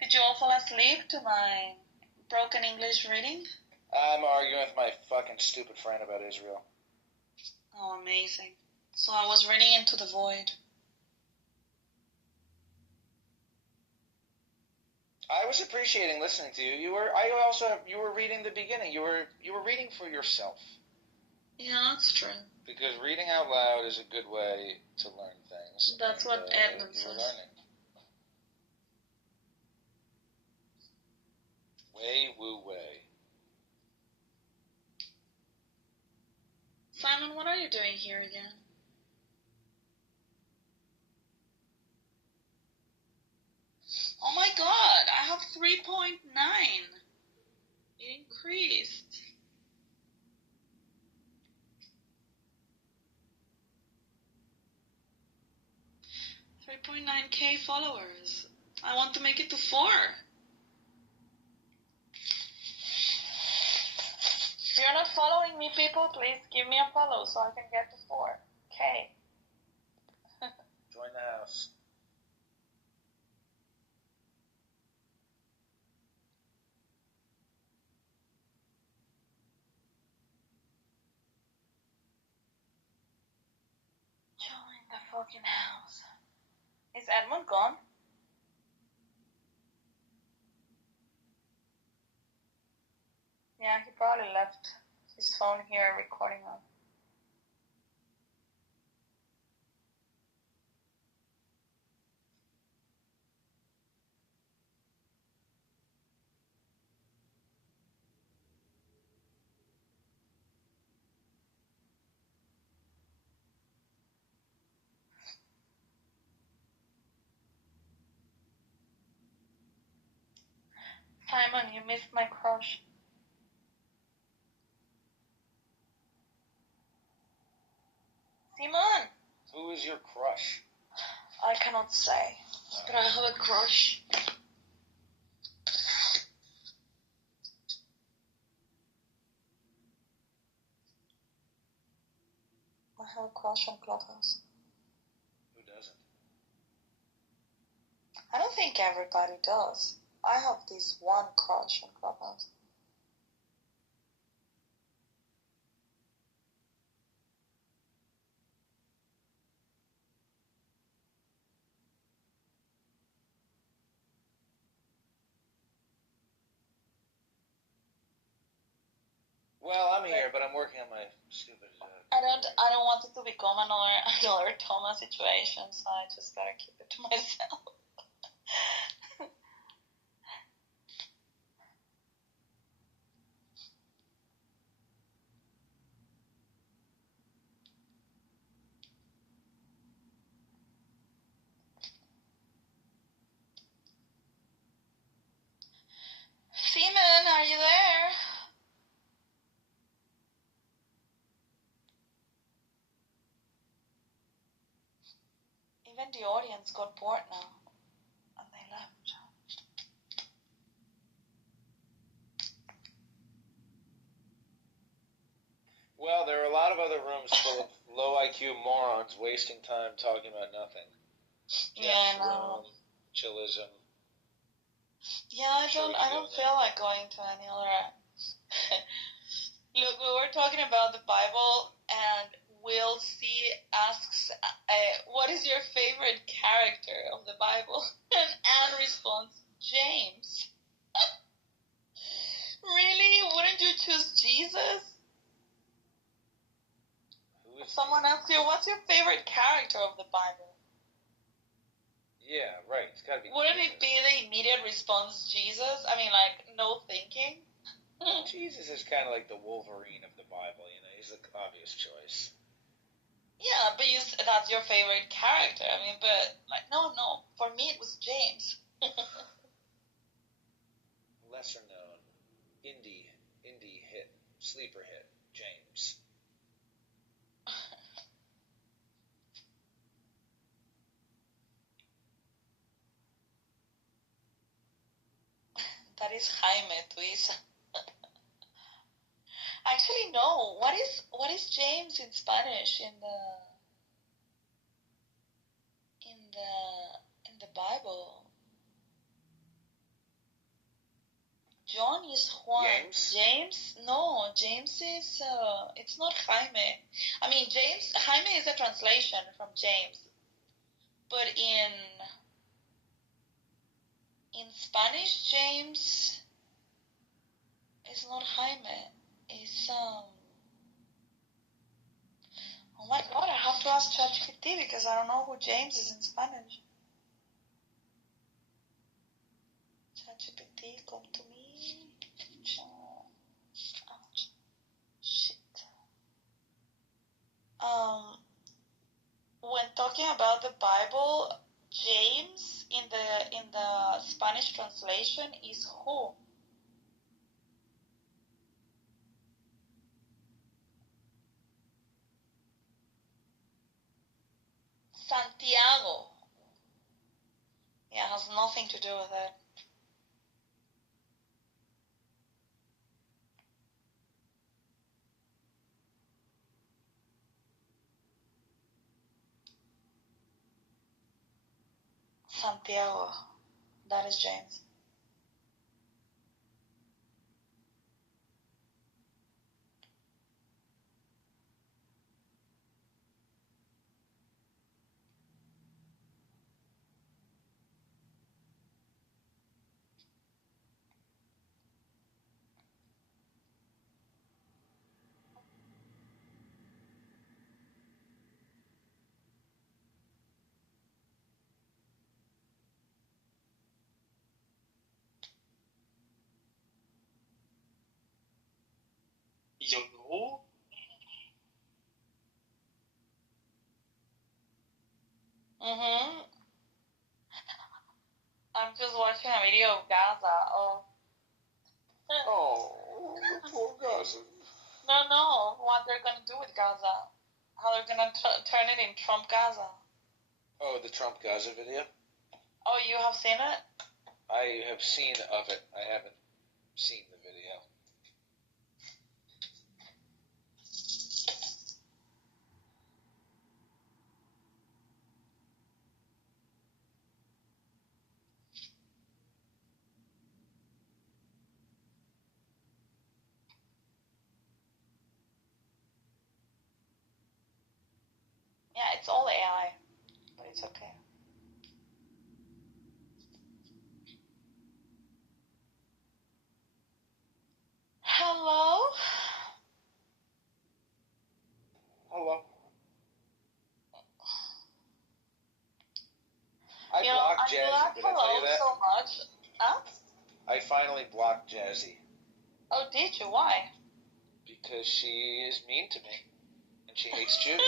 Did you all fall asleep to my broken English reading? I'm arguing with my fucking stupid friend about Israel. Oh, amazing. So I was reading Into the Void. I was appreciating listening to you. You were reading the beginning. You were reading for yourself. Yeah, that's true. Because reading out loud is a good way to learn things. That's what Edmund says. Learning. Way woo way. Simon, what are you doing here again? Oh my god, I have 3.9. It increased. 3.9k followers. I want to make it to 4. If you're not following me, people, please give me a follow so I can get to 4k. Join the house. Join the fucking house. Is Edmund gone? Yeah, he probably left his phone here recording on. Simon, you missed my crush. Simon! Who is your crush? I cannot say, but I have a crush. I have a crush on Clubhouse. Who doesn't? I don't think everybody does. I have this one crush on Clubhouse. Well, I'm here, but I'm working on my stupid. I don't want it to become another Thomas situation, so I just gotta keep it to myself. Seaman, are you there? Even the audience got bored now, and they left. Well, there are a lot of other rooms full of low IQ morons wasting time talking about nothing. Yeah, no. Chillism. Yeah, I don't feel like going to any other. Look, we were talking about the Bible, and Will C asks, what is your favorite character of the Bible? And Anne responds, James. Really? Wouldn't you choose Jesus? If someone asks you, what's your favorite character of the Bible? Yeah, right. It's gotta be. Wouldn't it be the immediate response, Jesus? I mean, like, no thinking? Jesus is kind of like the Wolverine of the Bible, you know. is the obvious choice. Yeah, but that's your favorite character. I mean, but like, no. For me, it was James. Lesser known, indie hit, sleeper hit, James. That is Jaime, Tuisa. Actually, no. What is James in Spanish in the Bible? John is Juan. James? No, James is it's not Jaime. I mean, Jaime is a translation from James. But in Spanish, James is not Jaime. It's oh my God, I have to ask ChatGPT because I don't know who James is in Spanish. ChatGPT, come to me. Shit. When talking about the Bible, James in the Spanish translation is who? Santiago. Yeah, it has nothing to do with it. Santiago. That is James. You know? I'm just watching a video of Gaza. Oh, poor Gaza. No. What they're gonna do with Gaza? How they're gonna turn it in Trump Gaza? Oh, the Trump Gaza video? Oh, you have seen it? I have seen of it. I haven't seen the video. Yeah, it's all AI, but it's okay. Hello? Hello. I You know, blocked I'm Jazzy. glad Did I tell you that? so much. Huh? I finally blocked Jazzy Oh, did you? Why? because she is mean to me and she hates Jews.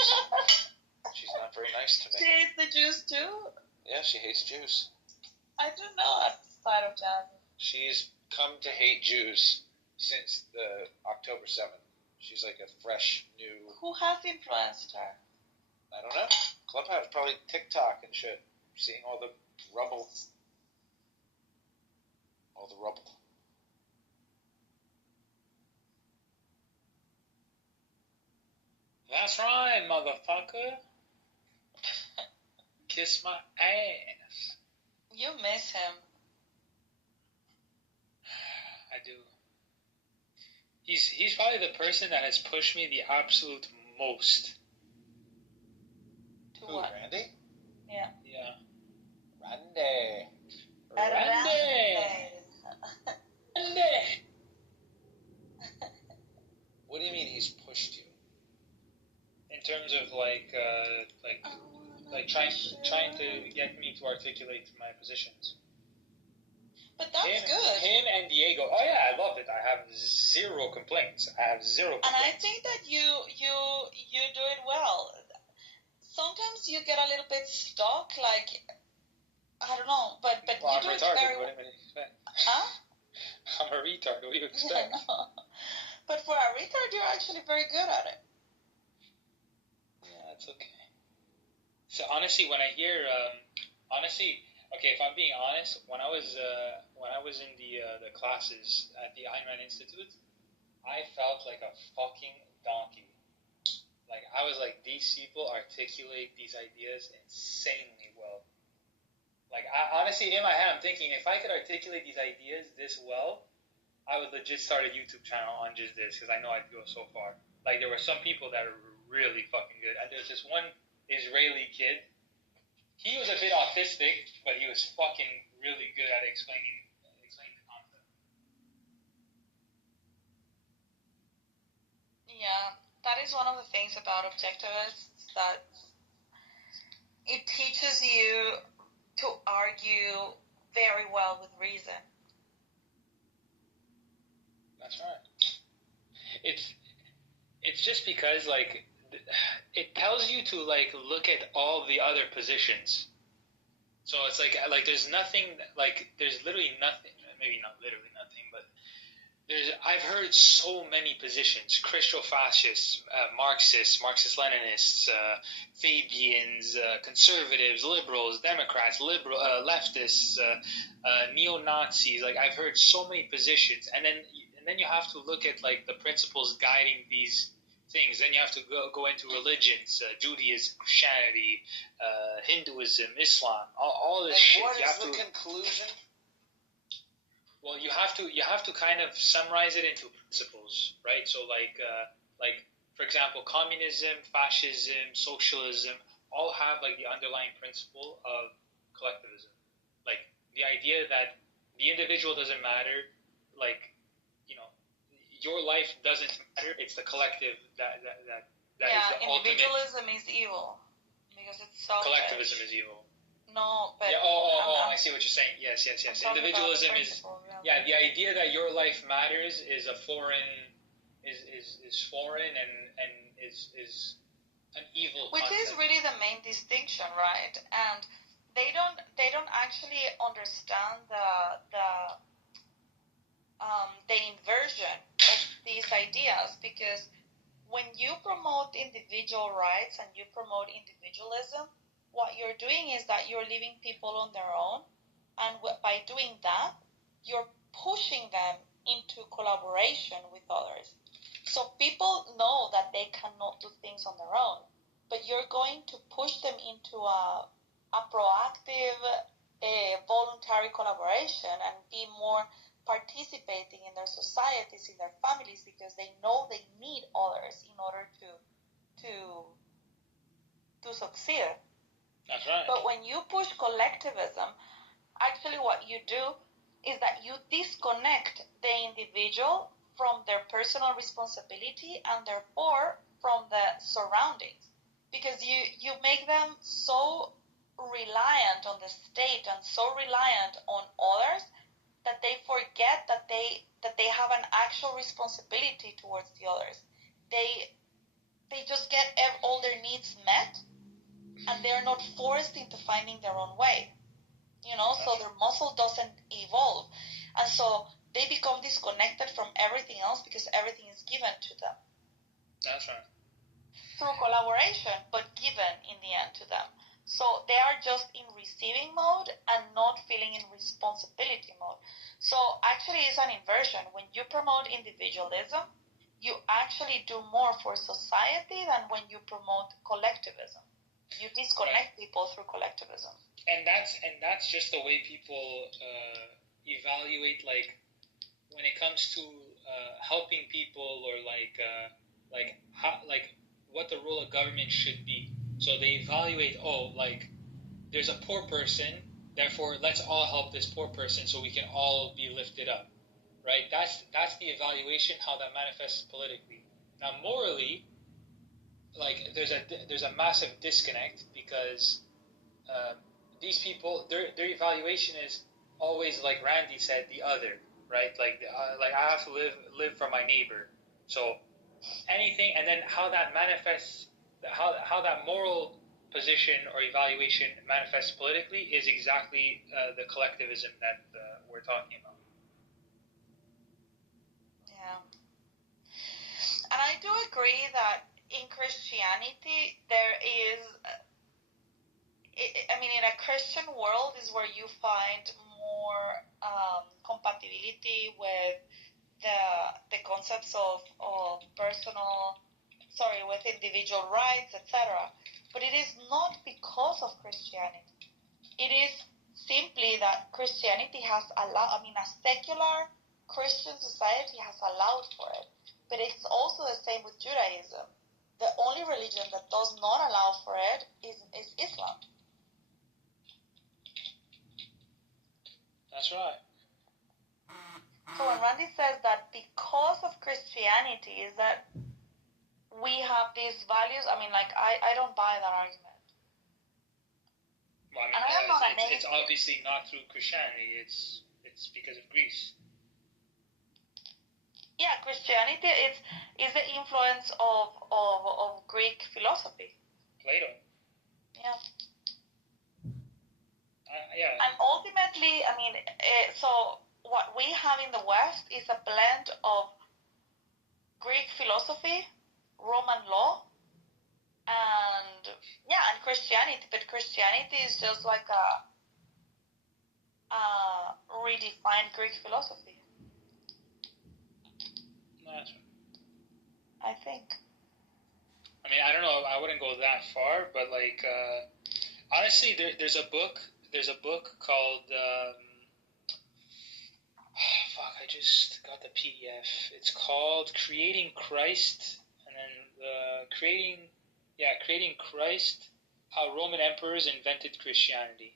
She's not very nice to me. She hates the Jews too? Yeah, she hates Jews. I don't know that side of Jazzy. She's come to hate Jews since the October 7th. She's like a fresh, new... Who has influenced her? I don't know. Clubhouse, probably TikTok and shit. Seeing all the rubble. All the rubble. That's right, motherfucker. Kiss my ass. You miss him. I do. He's probably the person that has pushed me the absolute most. To Who, what? Randy? Yeah. Yeah. Randy. Randy. What do you mean he's pushed you? In terms of like trying to get me to articulate my positions. But that's good. Him and Diego. Oh yeah, I loved it. I have zero complaints. And I think that you do it well. Sometimes you get a little bit stuck, like, I don't know, but well, you do it very well. What do you expect? Huh? I'm a retard. What do you expect? But for a retard, you're actually very good at it. Yeah, that's okay. So honestly, when I hear, okay, if I'm being honest, when I was in the classes at the Ayn Rand Institute, I felt like a fucking donkey. Like, I was like, these people articulate these ideas insanely well. Like, honestly, in my head, I'm thinking, if I could articulate these ideas this well, I would legit start a YouTube channel on just this, because I know I'd go so far. Like, there were some people that are really fucking good. And there's this one Israeli kid. He was a bit autistic, but he was fucking really good at explaining the concept. Yeah, that is one of the things about objectivists, that it teaches you to argue very well with reason. That's right. It's just because, like, it tells you to, like, look at all the other positions. So it's like there's nothing, like, there's literally nothing, maybe not literally nothing, but I've heard so many positions: Christo-fascists, Marxists, Marxist-Leninists, Fabians, conservatives, liberals, Democrats, leftists, neo-Nazis. Like, I've heard so many positions, and then you have to look at, like, the principles guiding these things. Then you have to go into religions, Judaism, Christianity, Hinduism, Islam, all this shit. And what is the conclusion? Well, you have to kind of summarize it into principles, right? So, like for example, communism, fascism, socialism all have, like, the underlying principle of collectivism, like the idea that the individual doesn't matter, like, you know, your life doesn't matter. It's the collective that is the individualism ultimate. Is evil because it's selfish. Collectivism is evil. No, but yeah, I see what you're saying. Yes. Individualism is the idea that your life matters is a foreign is foreign and is an evil which concept. is really the main distinction, right? And they don't actually understand the inversion of these ideas, because when you promote individual rights and you promote individualism, what you're doing is that you're leaving people on their own, and by doing that, you're pushing them into collaboration with others. So people know that they cannot do things on their own, but you're going to push them into a proactive, voluntary collaboration and be more participating in their societies, in their families, because they know they need others in order to succeed. That's right. But when you push collectivism, actually what you do is that you disconnect the individual from their personal responsibility and therefore from the surroundings. Because you make them so reliant on the state and so reliant on others that they forget that they have an actual responsibility towards the others. They just get all their needs met, and they're not forced into finding their own way, so their muscle doesn't evolve. And so they become disconnected from everything else because everything is given to them. That's right. Through collaboration, but given in the end to them. So they are just in receiving mode and not feeling in responsibility mode. So actually it's an inversion. When you promote individualism, you actually do more for society than when you promote collectivism. You disconnect people through collectivism. And that's just the way people evaluate, like, when it comes to helping people, or what the role of government should be. So they evaluate, there's a poor person, therefore let's all help this poor person so we can all be lifted up, right? That's the evaluation, how that manifests politically. Now, morally, like, there's a massive disconnect, because these people, their evaluation is, always, like Randy said, the other, right? Like I have to live for my neighbor. So anything, and then how that manifests, how that moral position or evaluation manifests politically is exactly the collectivism that we're talking about. Yeah. And I do agree that in Christianity, there is, in a Christian world is where you find more compatibility with the concepts of with individual rights, etc. But it is not because of Christianity. It is simply that Christianity has allowed, a secular Christian society has allowed for it. But it's also the same with Judaism. The only religion that does not allow for it is Islam. That's right. So when Randy says that because of Christianity is that we have these values, I don't buy that argument. Well, and I am not it's obviously not through Christianity. It's because of Greece. Yeah, Christianity is the influence of Greek philosophy. Plato. Yeah. Yeah. And ultimately, so what we have in the West is a blend of Greek philosophy, Roman law, and Christianity. But Christianity is just like a redefined Greek philosophy. That's right. I think. I don't know. I wouldn't go that far, but honestly, there's a book called. I just got the PDF. It's called Creating Christ, and then Creating Christ: How Roman Emperors Invented Christianity.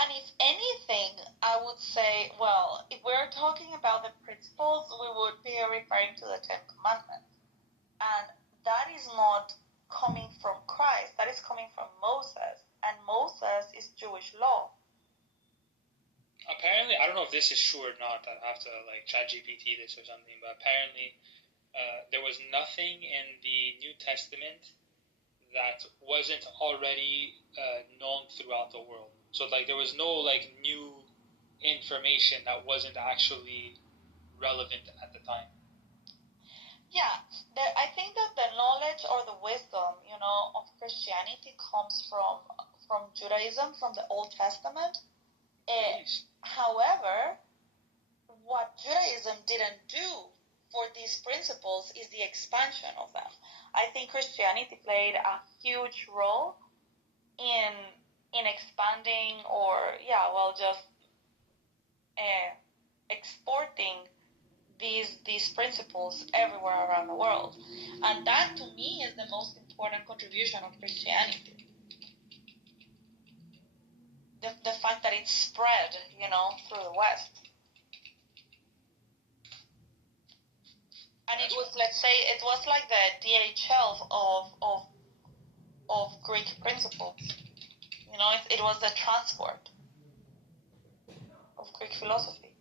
And if anything, I would say, well, if we're talking about the principles, we would be referring to the Ten Commandments. And that is not coming from Christ. That is coming from Moses. And Moses is Jewish law. Apparently, I don't know if this is true or not. I'd have to ChatGPT this or something. But apparently, there was nothing in the New Testament that wasn't already known throughout the world. So there was no new information that wasn't actually relevant at the time. Yeah, I think that the knowledge or the wisdom, of Christianity comes from Judaism, from the Old Testament. However, what Judaism didn't do for these principles is the expansion of them. I think Christianity played a huge role in expanding exporting these principles everywhere around the world. And that, to me, is the most important contribution of Christianity. The fact that it spread, through the West. And it was, let's say, it was like the DHL of Greek principles. It was the transport of Greek philosophy.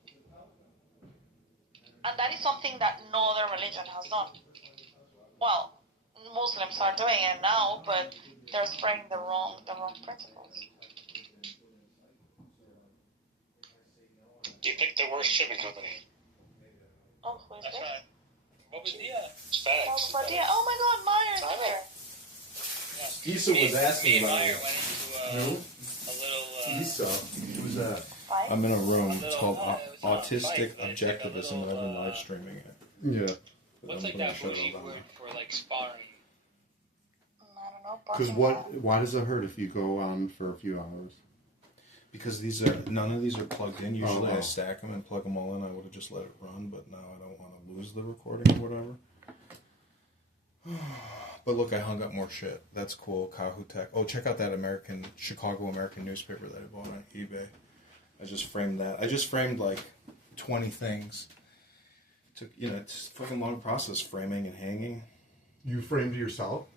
And that is something that no other religion has done. Well, Muslims are doing it now, but they're spreading the wrong principles. You picked the worst shipping company. Oh, who is That's this? Right. What was the It's FedEx. Oh my God, Myers is here. Issa was asking about Meyer it. went into a little. Issa. Who's that? Fight? I'm in a room. It's called it was Autistic not a fight, but it's like a Objectivism. little, I've been live streaming it. Yeah. What's that bougie word for sparring? I don't know. Because why does it hurt if you go on for a few hours? Because none of these are plugged in. Usually I stack them and plug them all in. I would have just let it run, but now I don't want to lose the recording or whatever. But look, I hung up more shit. That's cool. Kahoo Tech. Oh, check out that Chicago American newspaper that I bought on eBay. I just framed that. I just framed 20 things. It's a fucking long process, framing and hanging. You framed yourself?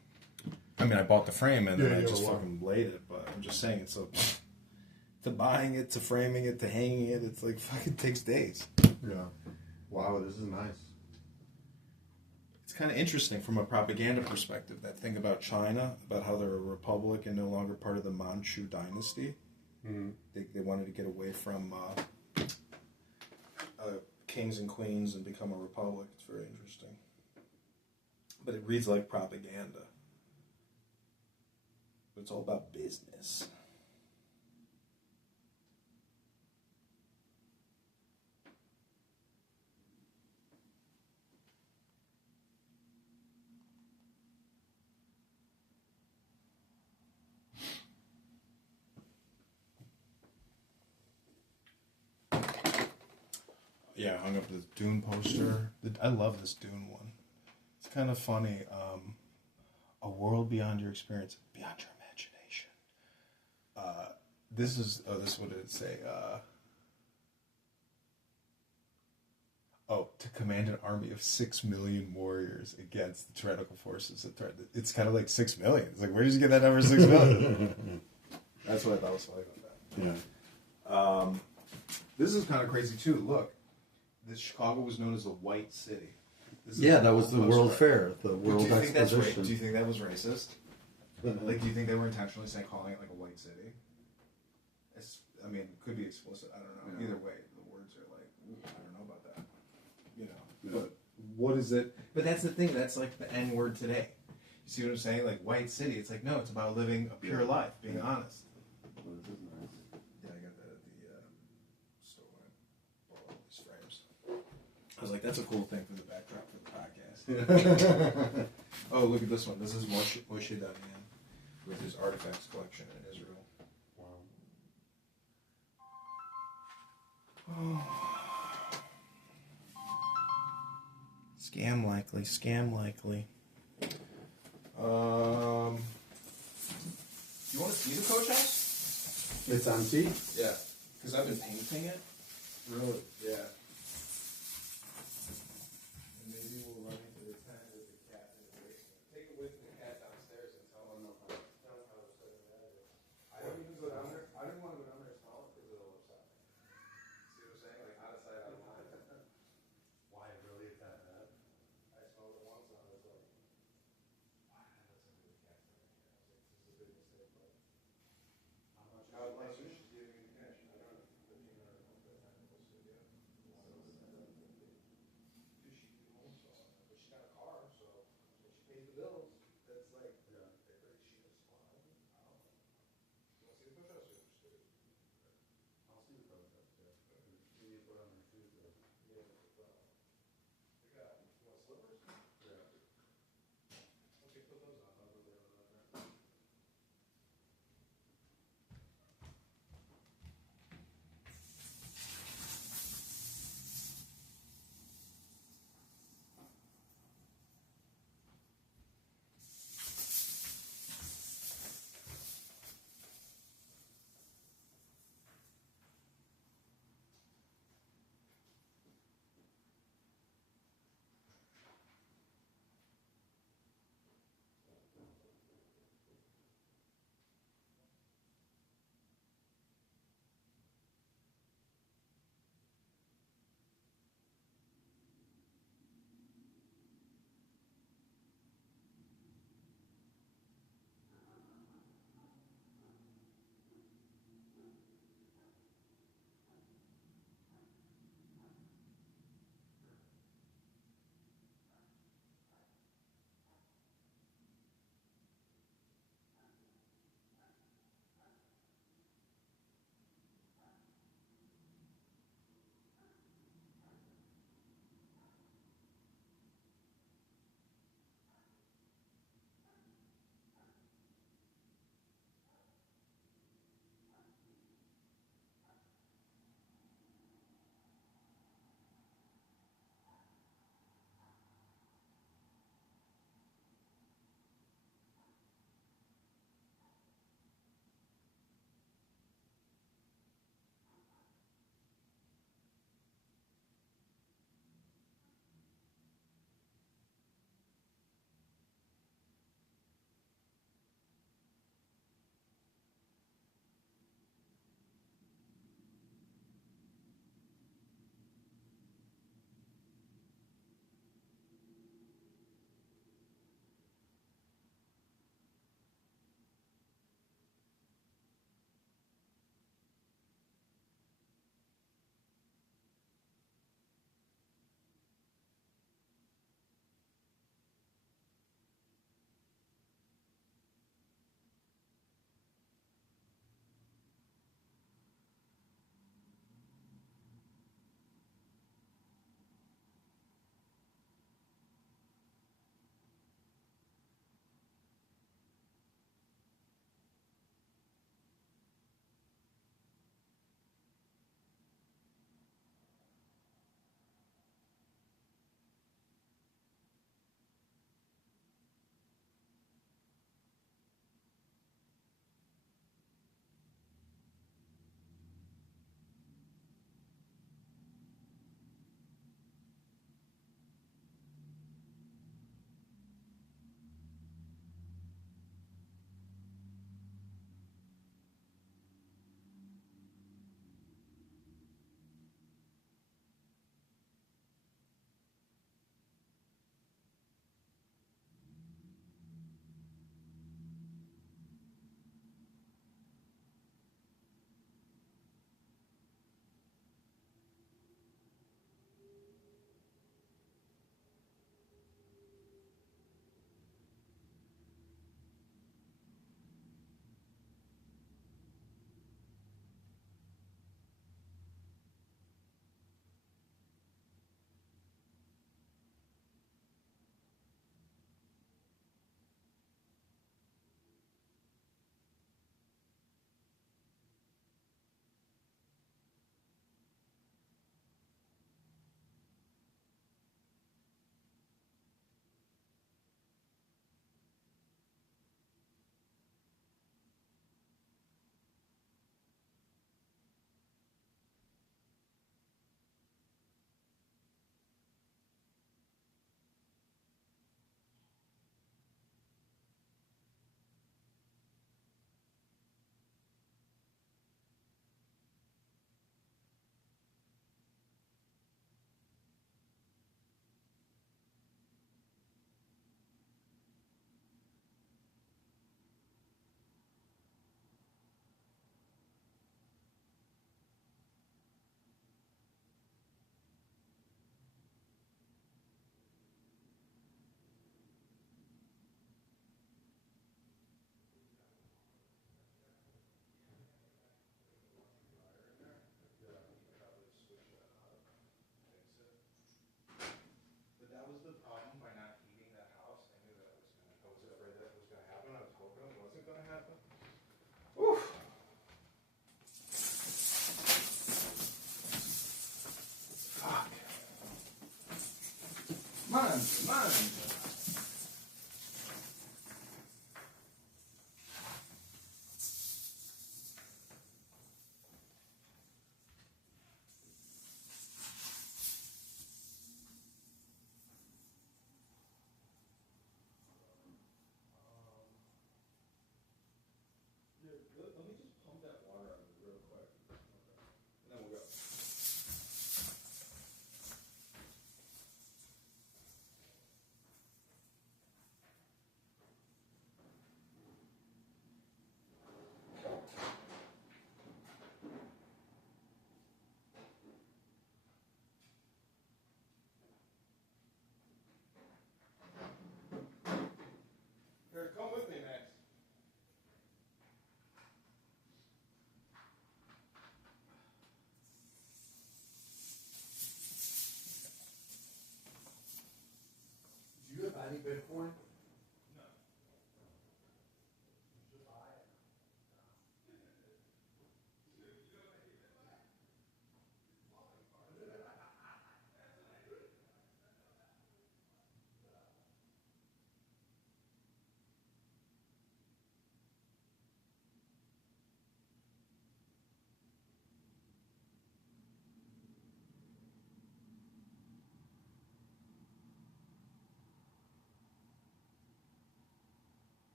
I mean, I bought the frame and then I yeah, just wow. fucking laid it. But I'm just saying, so to buying it, to framing it, to hanging it, it's like fucking takes days. Yeah. Wow, this is nice. It's kind of interesting from a propaganda perspective, that thing about China, about how they're a republic and no longer part of the Manchu dynasty. Mm-hmm. They wanted to get away from kings and queens and become a republic. It's very interesting. But it reads like propaganda. But it's all about business. Yeah, I hung up this Dune poster. I love this Dune one. It's kind of funny. A world beyond your experience, beyond your imagination. This what did it say? To command an army of 6 million warriors against the tyrannical forces that threaten. It's kind of like 6 million. It's like, where did you get that number 6 million? That's what I thought was funny about that. Yeah. This is kind of crazy too. Look, this Chicago was known as the White City. That was the World Fair, the World do you think Exposition. Do you think that was racist? Like, do you think they were intentionally calling it like a white city? I mean, it could be explicit. I don't know. Yeah. Either way, the words are like, I don't know about that. You know. Yeah. But what is it? But that's the thing. That's like the N word today. You see what I'm saying? Like, white city. It's like, no, it's about living a pure life, being honest. Well, this is nice. Yeah, I got that at the store when I bought all these frames. I was like, that's a cool thing for the backdrop for the podcast. Oh, look at this one. This is Moshe Dayan with his artifacts collection in Israel. Oh. Scam likely. You want to see the coach house? It's empty? Yeah. Because I've been painting it. Really? Yeah. And maybe we'll run into the tent with the cat in the basement. Take it with the cat downstairs and tell him how to set it out. I don't even go down there. I didn't want to go down there and smell it because it'll upset me. See what I'm saying? Like, out of sight, out of mind. Why, really, is that bad? I smelled it once and I was like, why did I let somebody with cats in here? I was like, this is a big mistake, but how much? She's giving me cash. I don't know, $1,500 for a technical studio.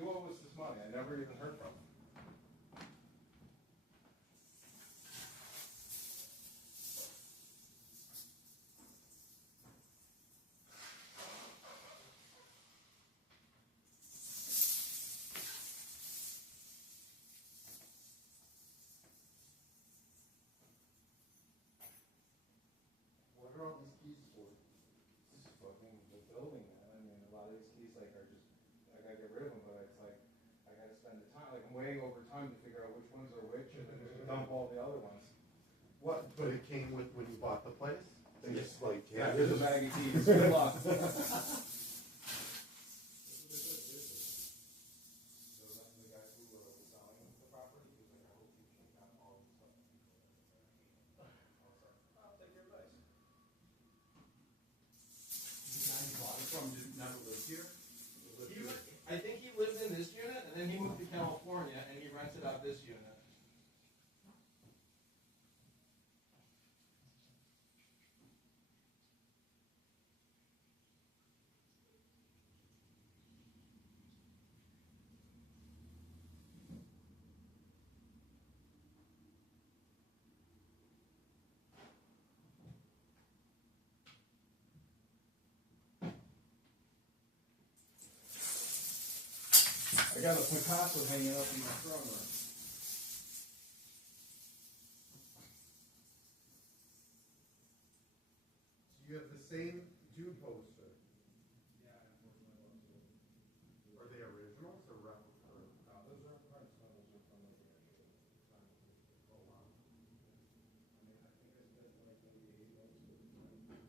you owe us this money. I never even heard from him. What are all these keys for? This is fucking the building, man. I mean, a lot of these keys, like, are just, I gotta get rid of them, but it's like, I gotta spend the time, like, I'm waiting over time to figure out which ones are which, and then just dump all the other ones. What? But it came with when you bought the place? They just like, Yeah, here's a bag of keys. Good luck. I think he lived in this unit, and then he moved to California, and he rented out this unit. I got a Picasso hanging up in my throne room. You have the same June poster. Yeah, unfortunately. Are they originals or replicas? Those are prints. No, those are from the actual time. Oh, wow. I mean, I think I spent like maybe $80 for the print.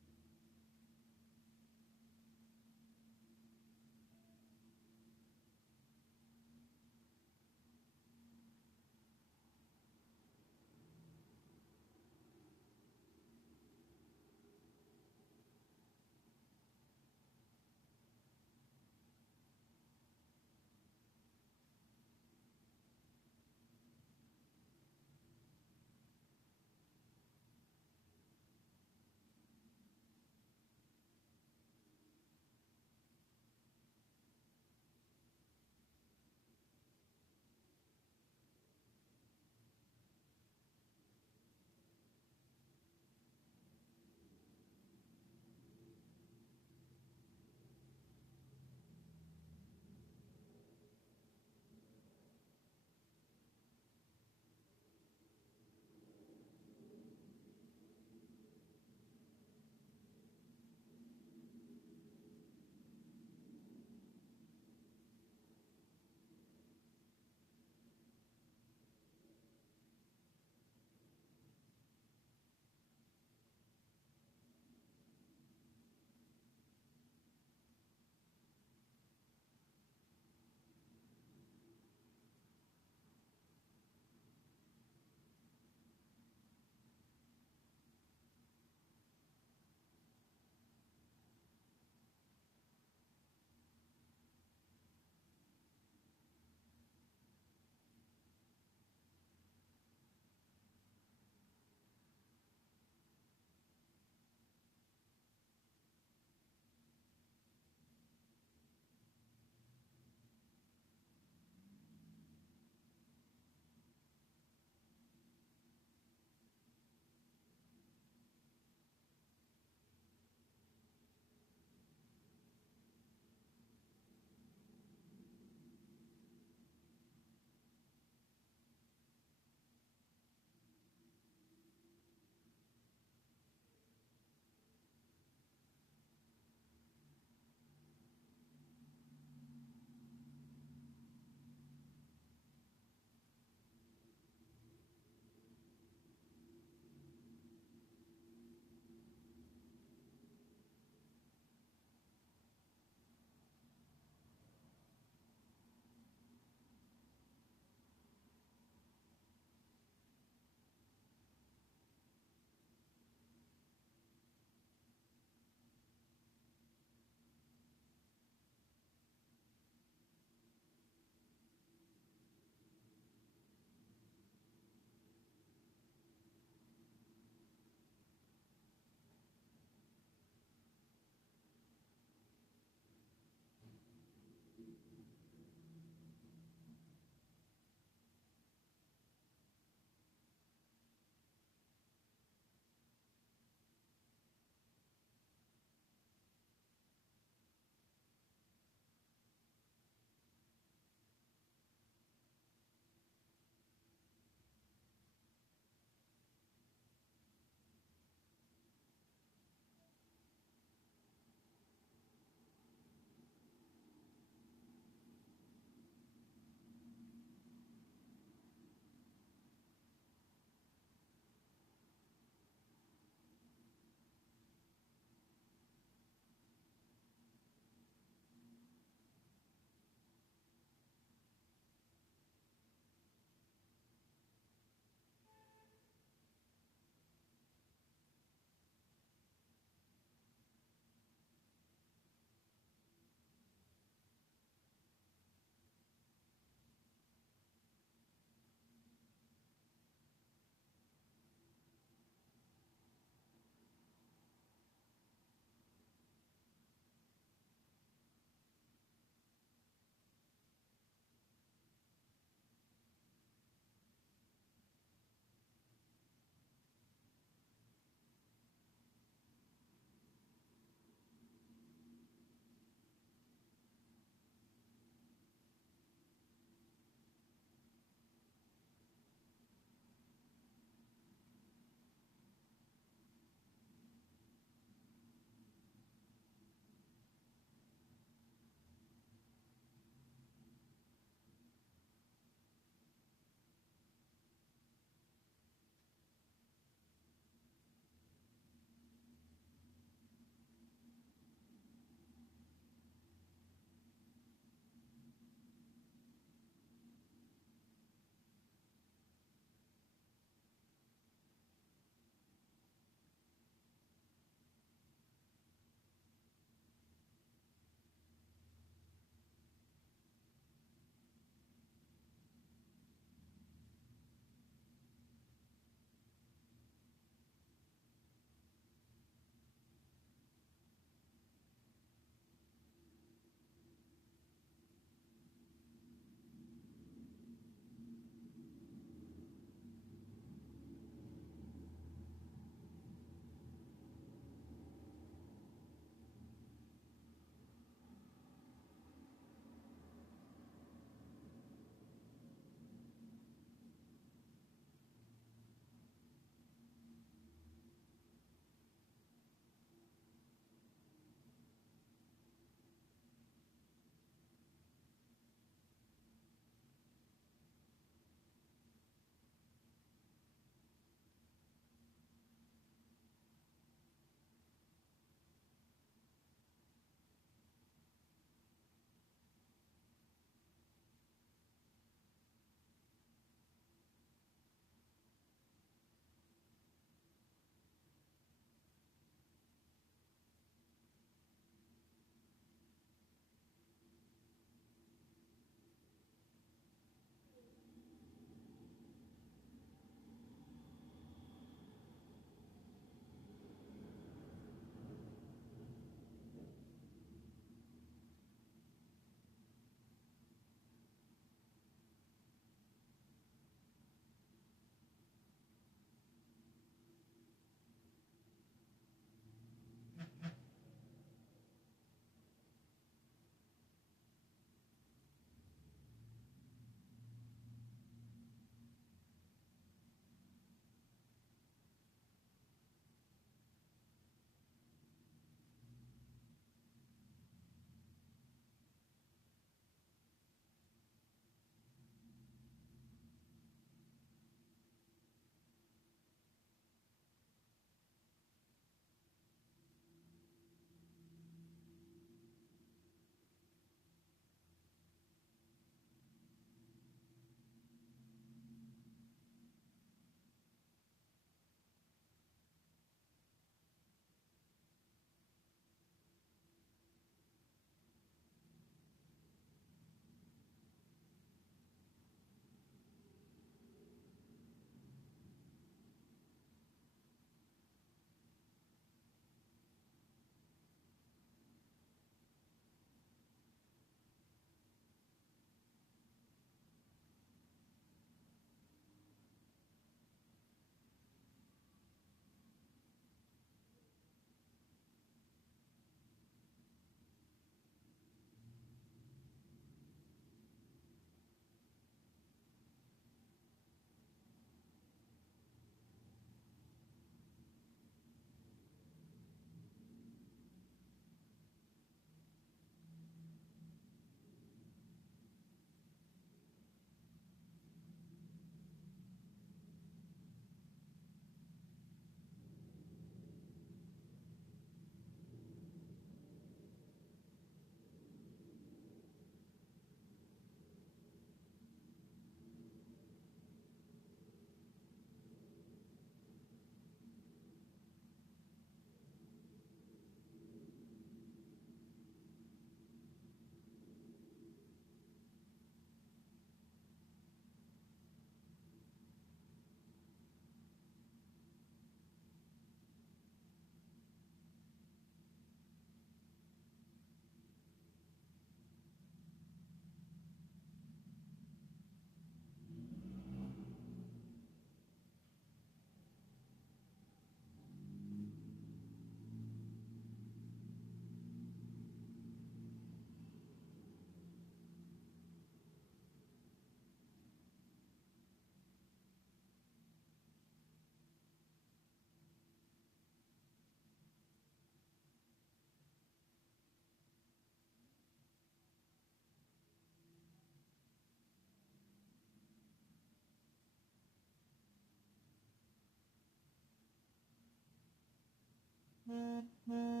Mm-hmm.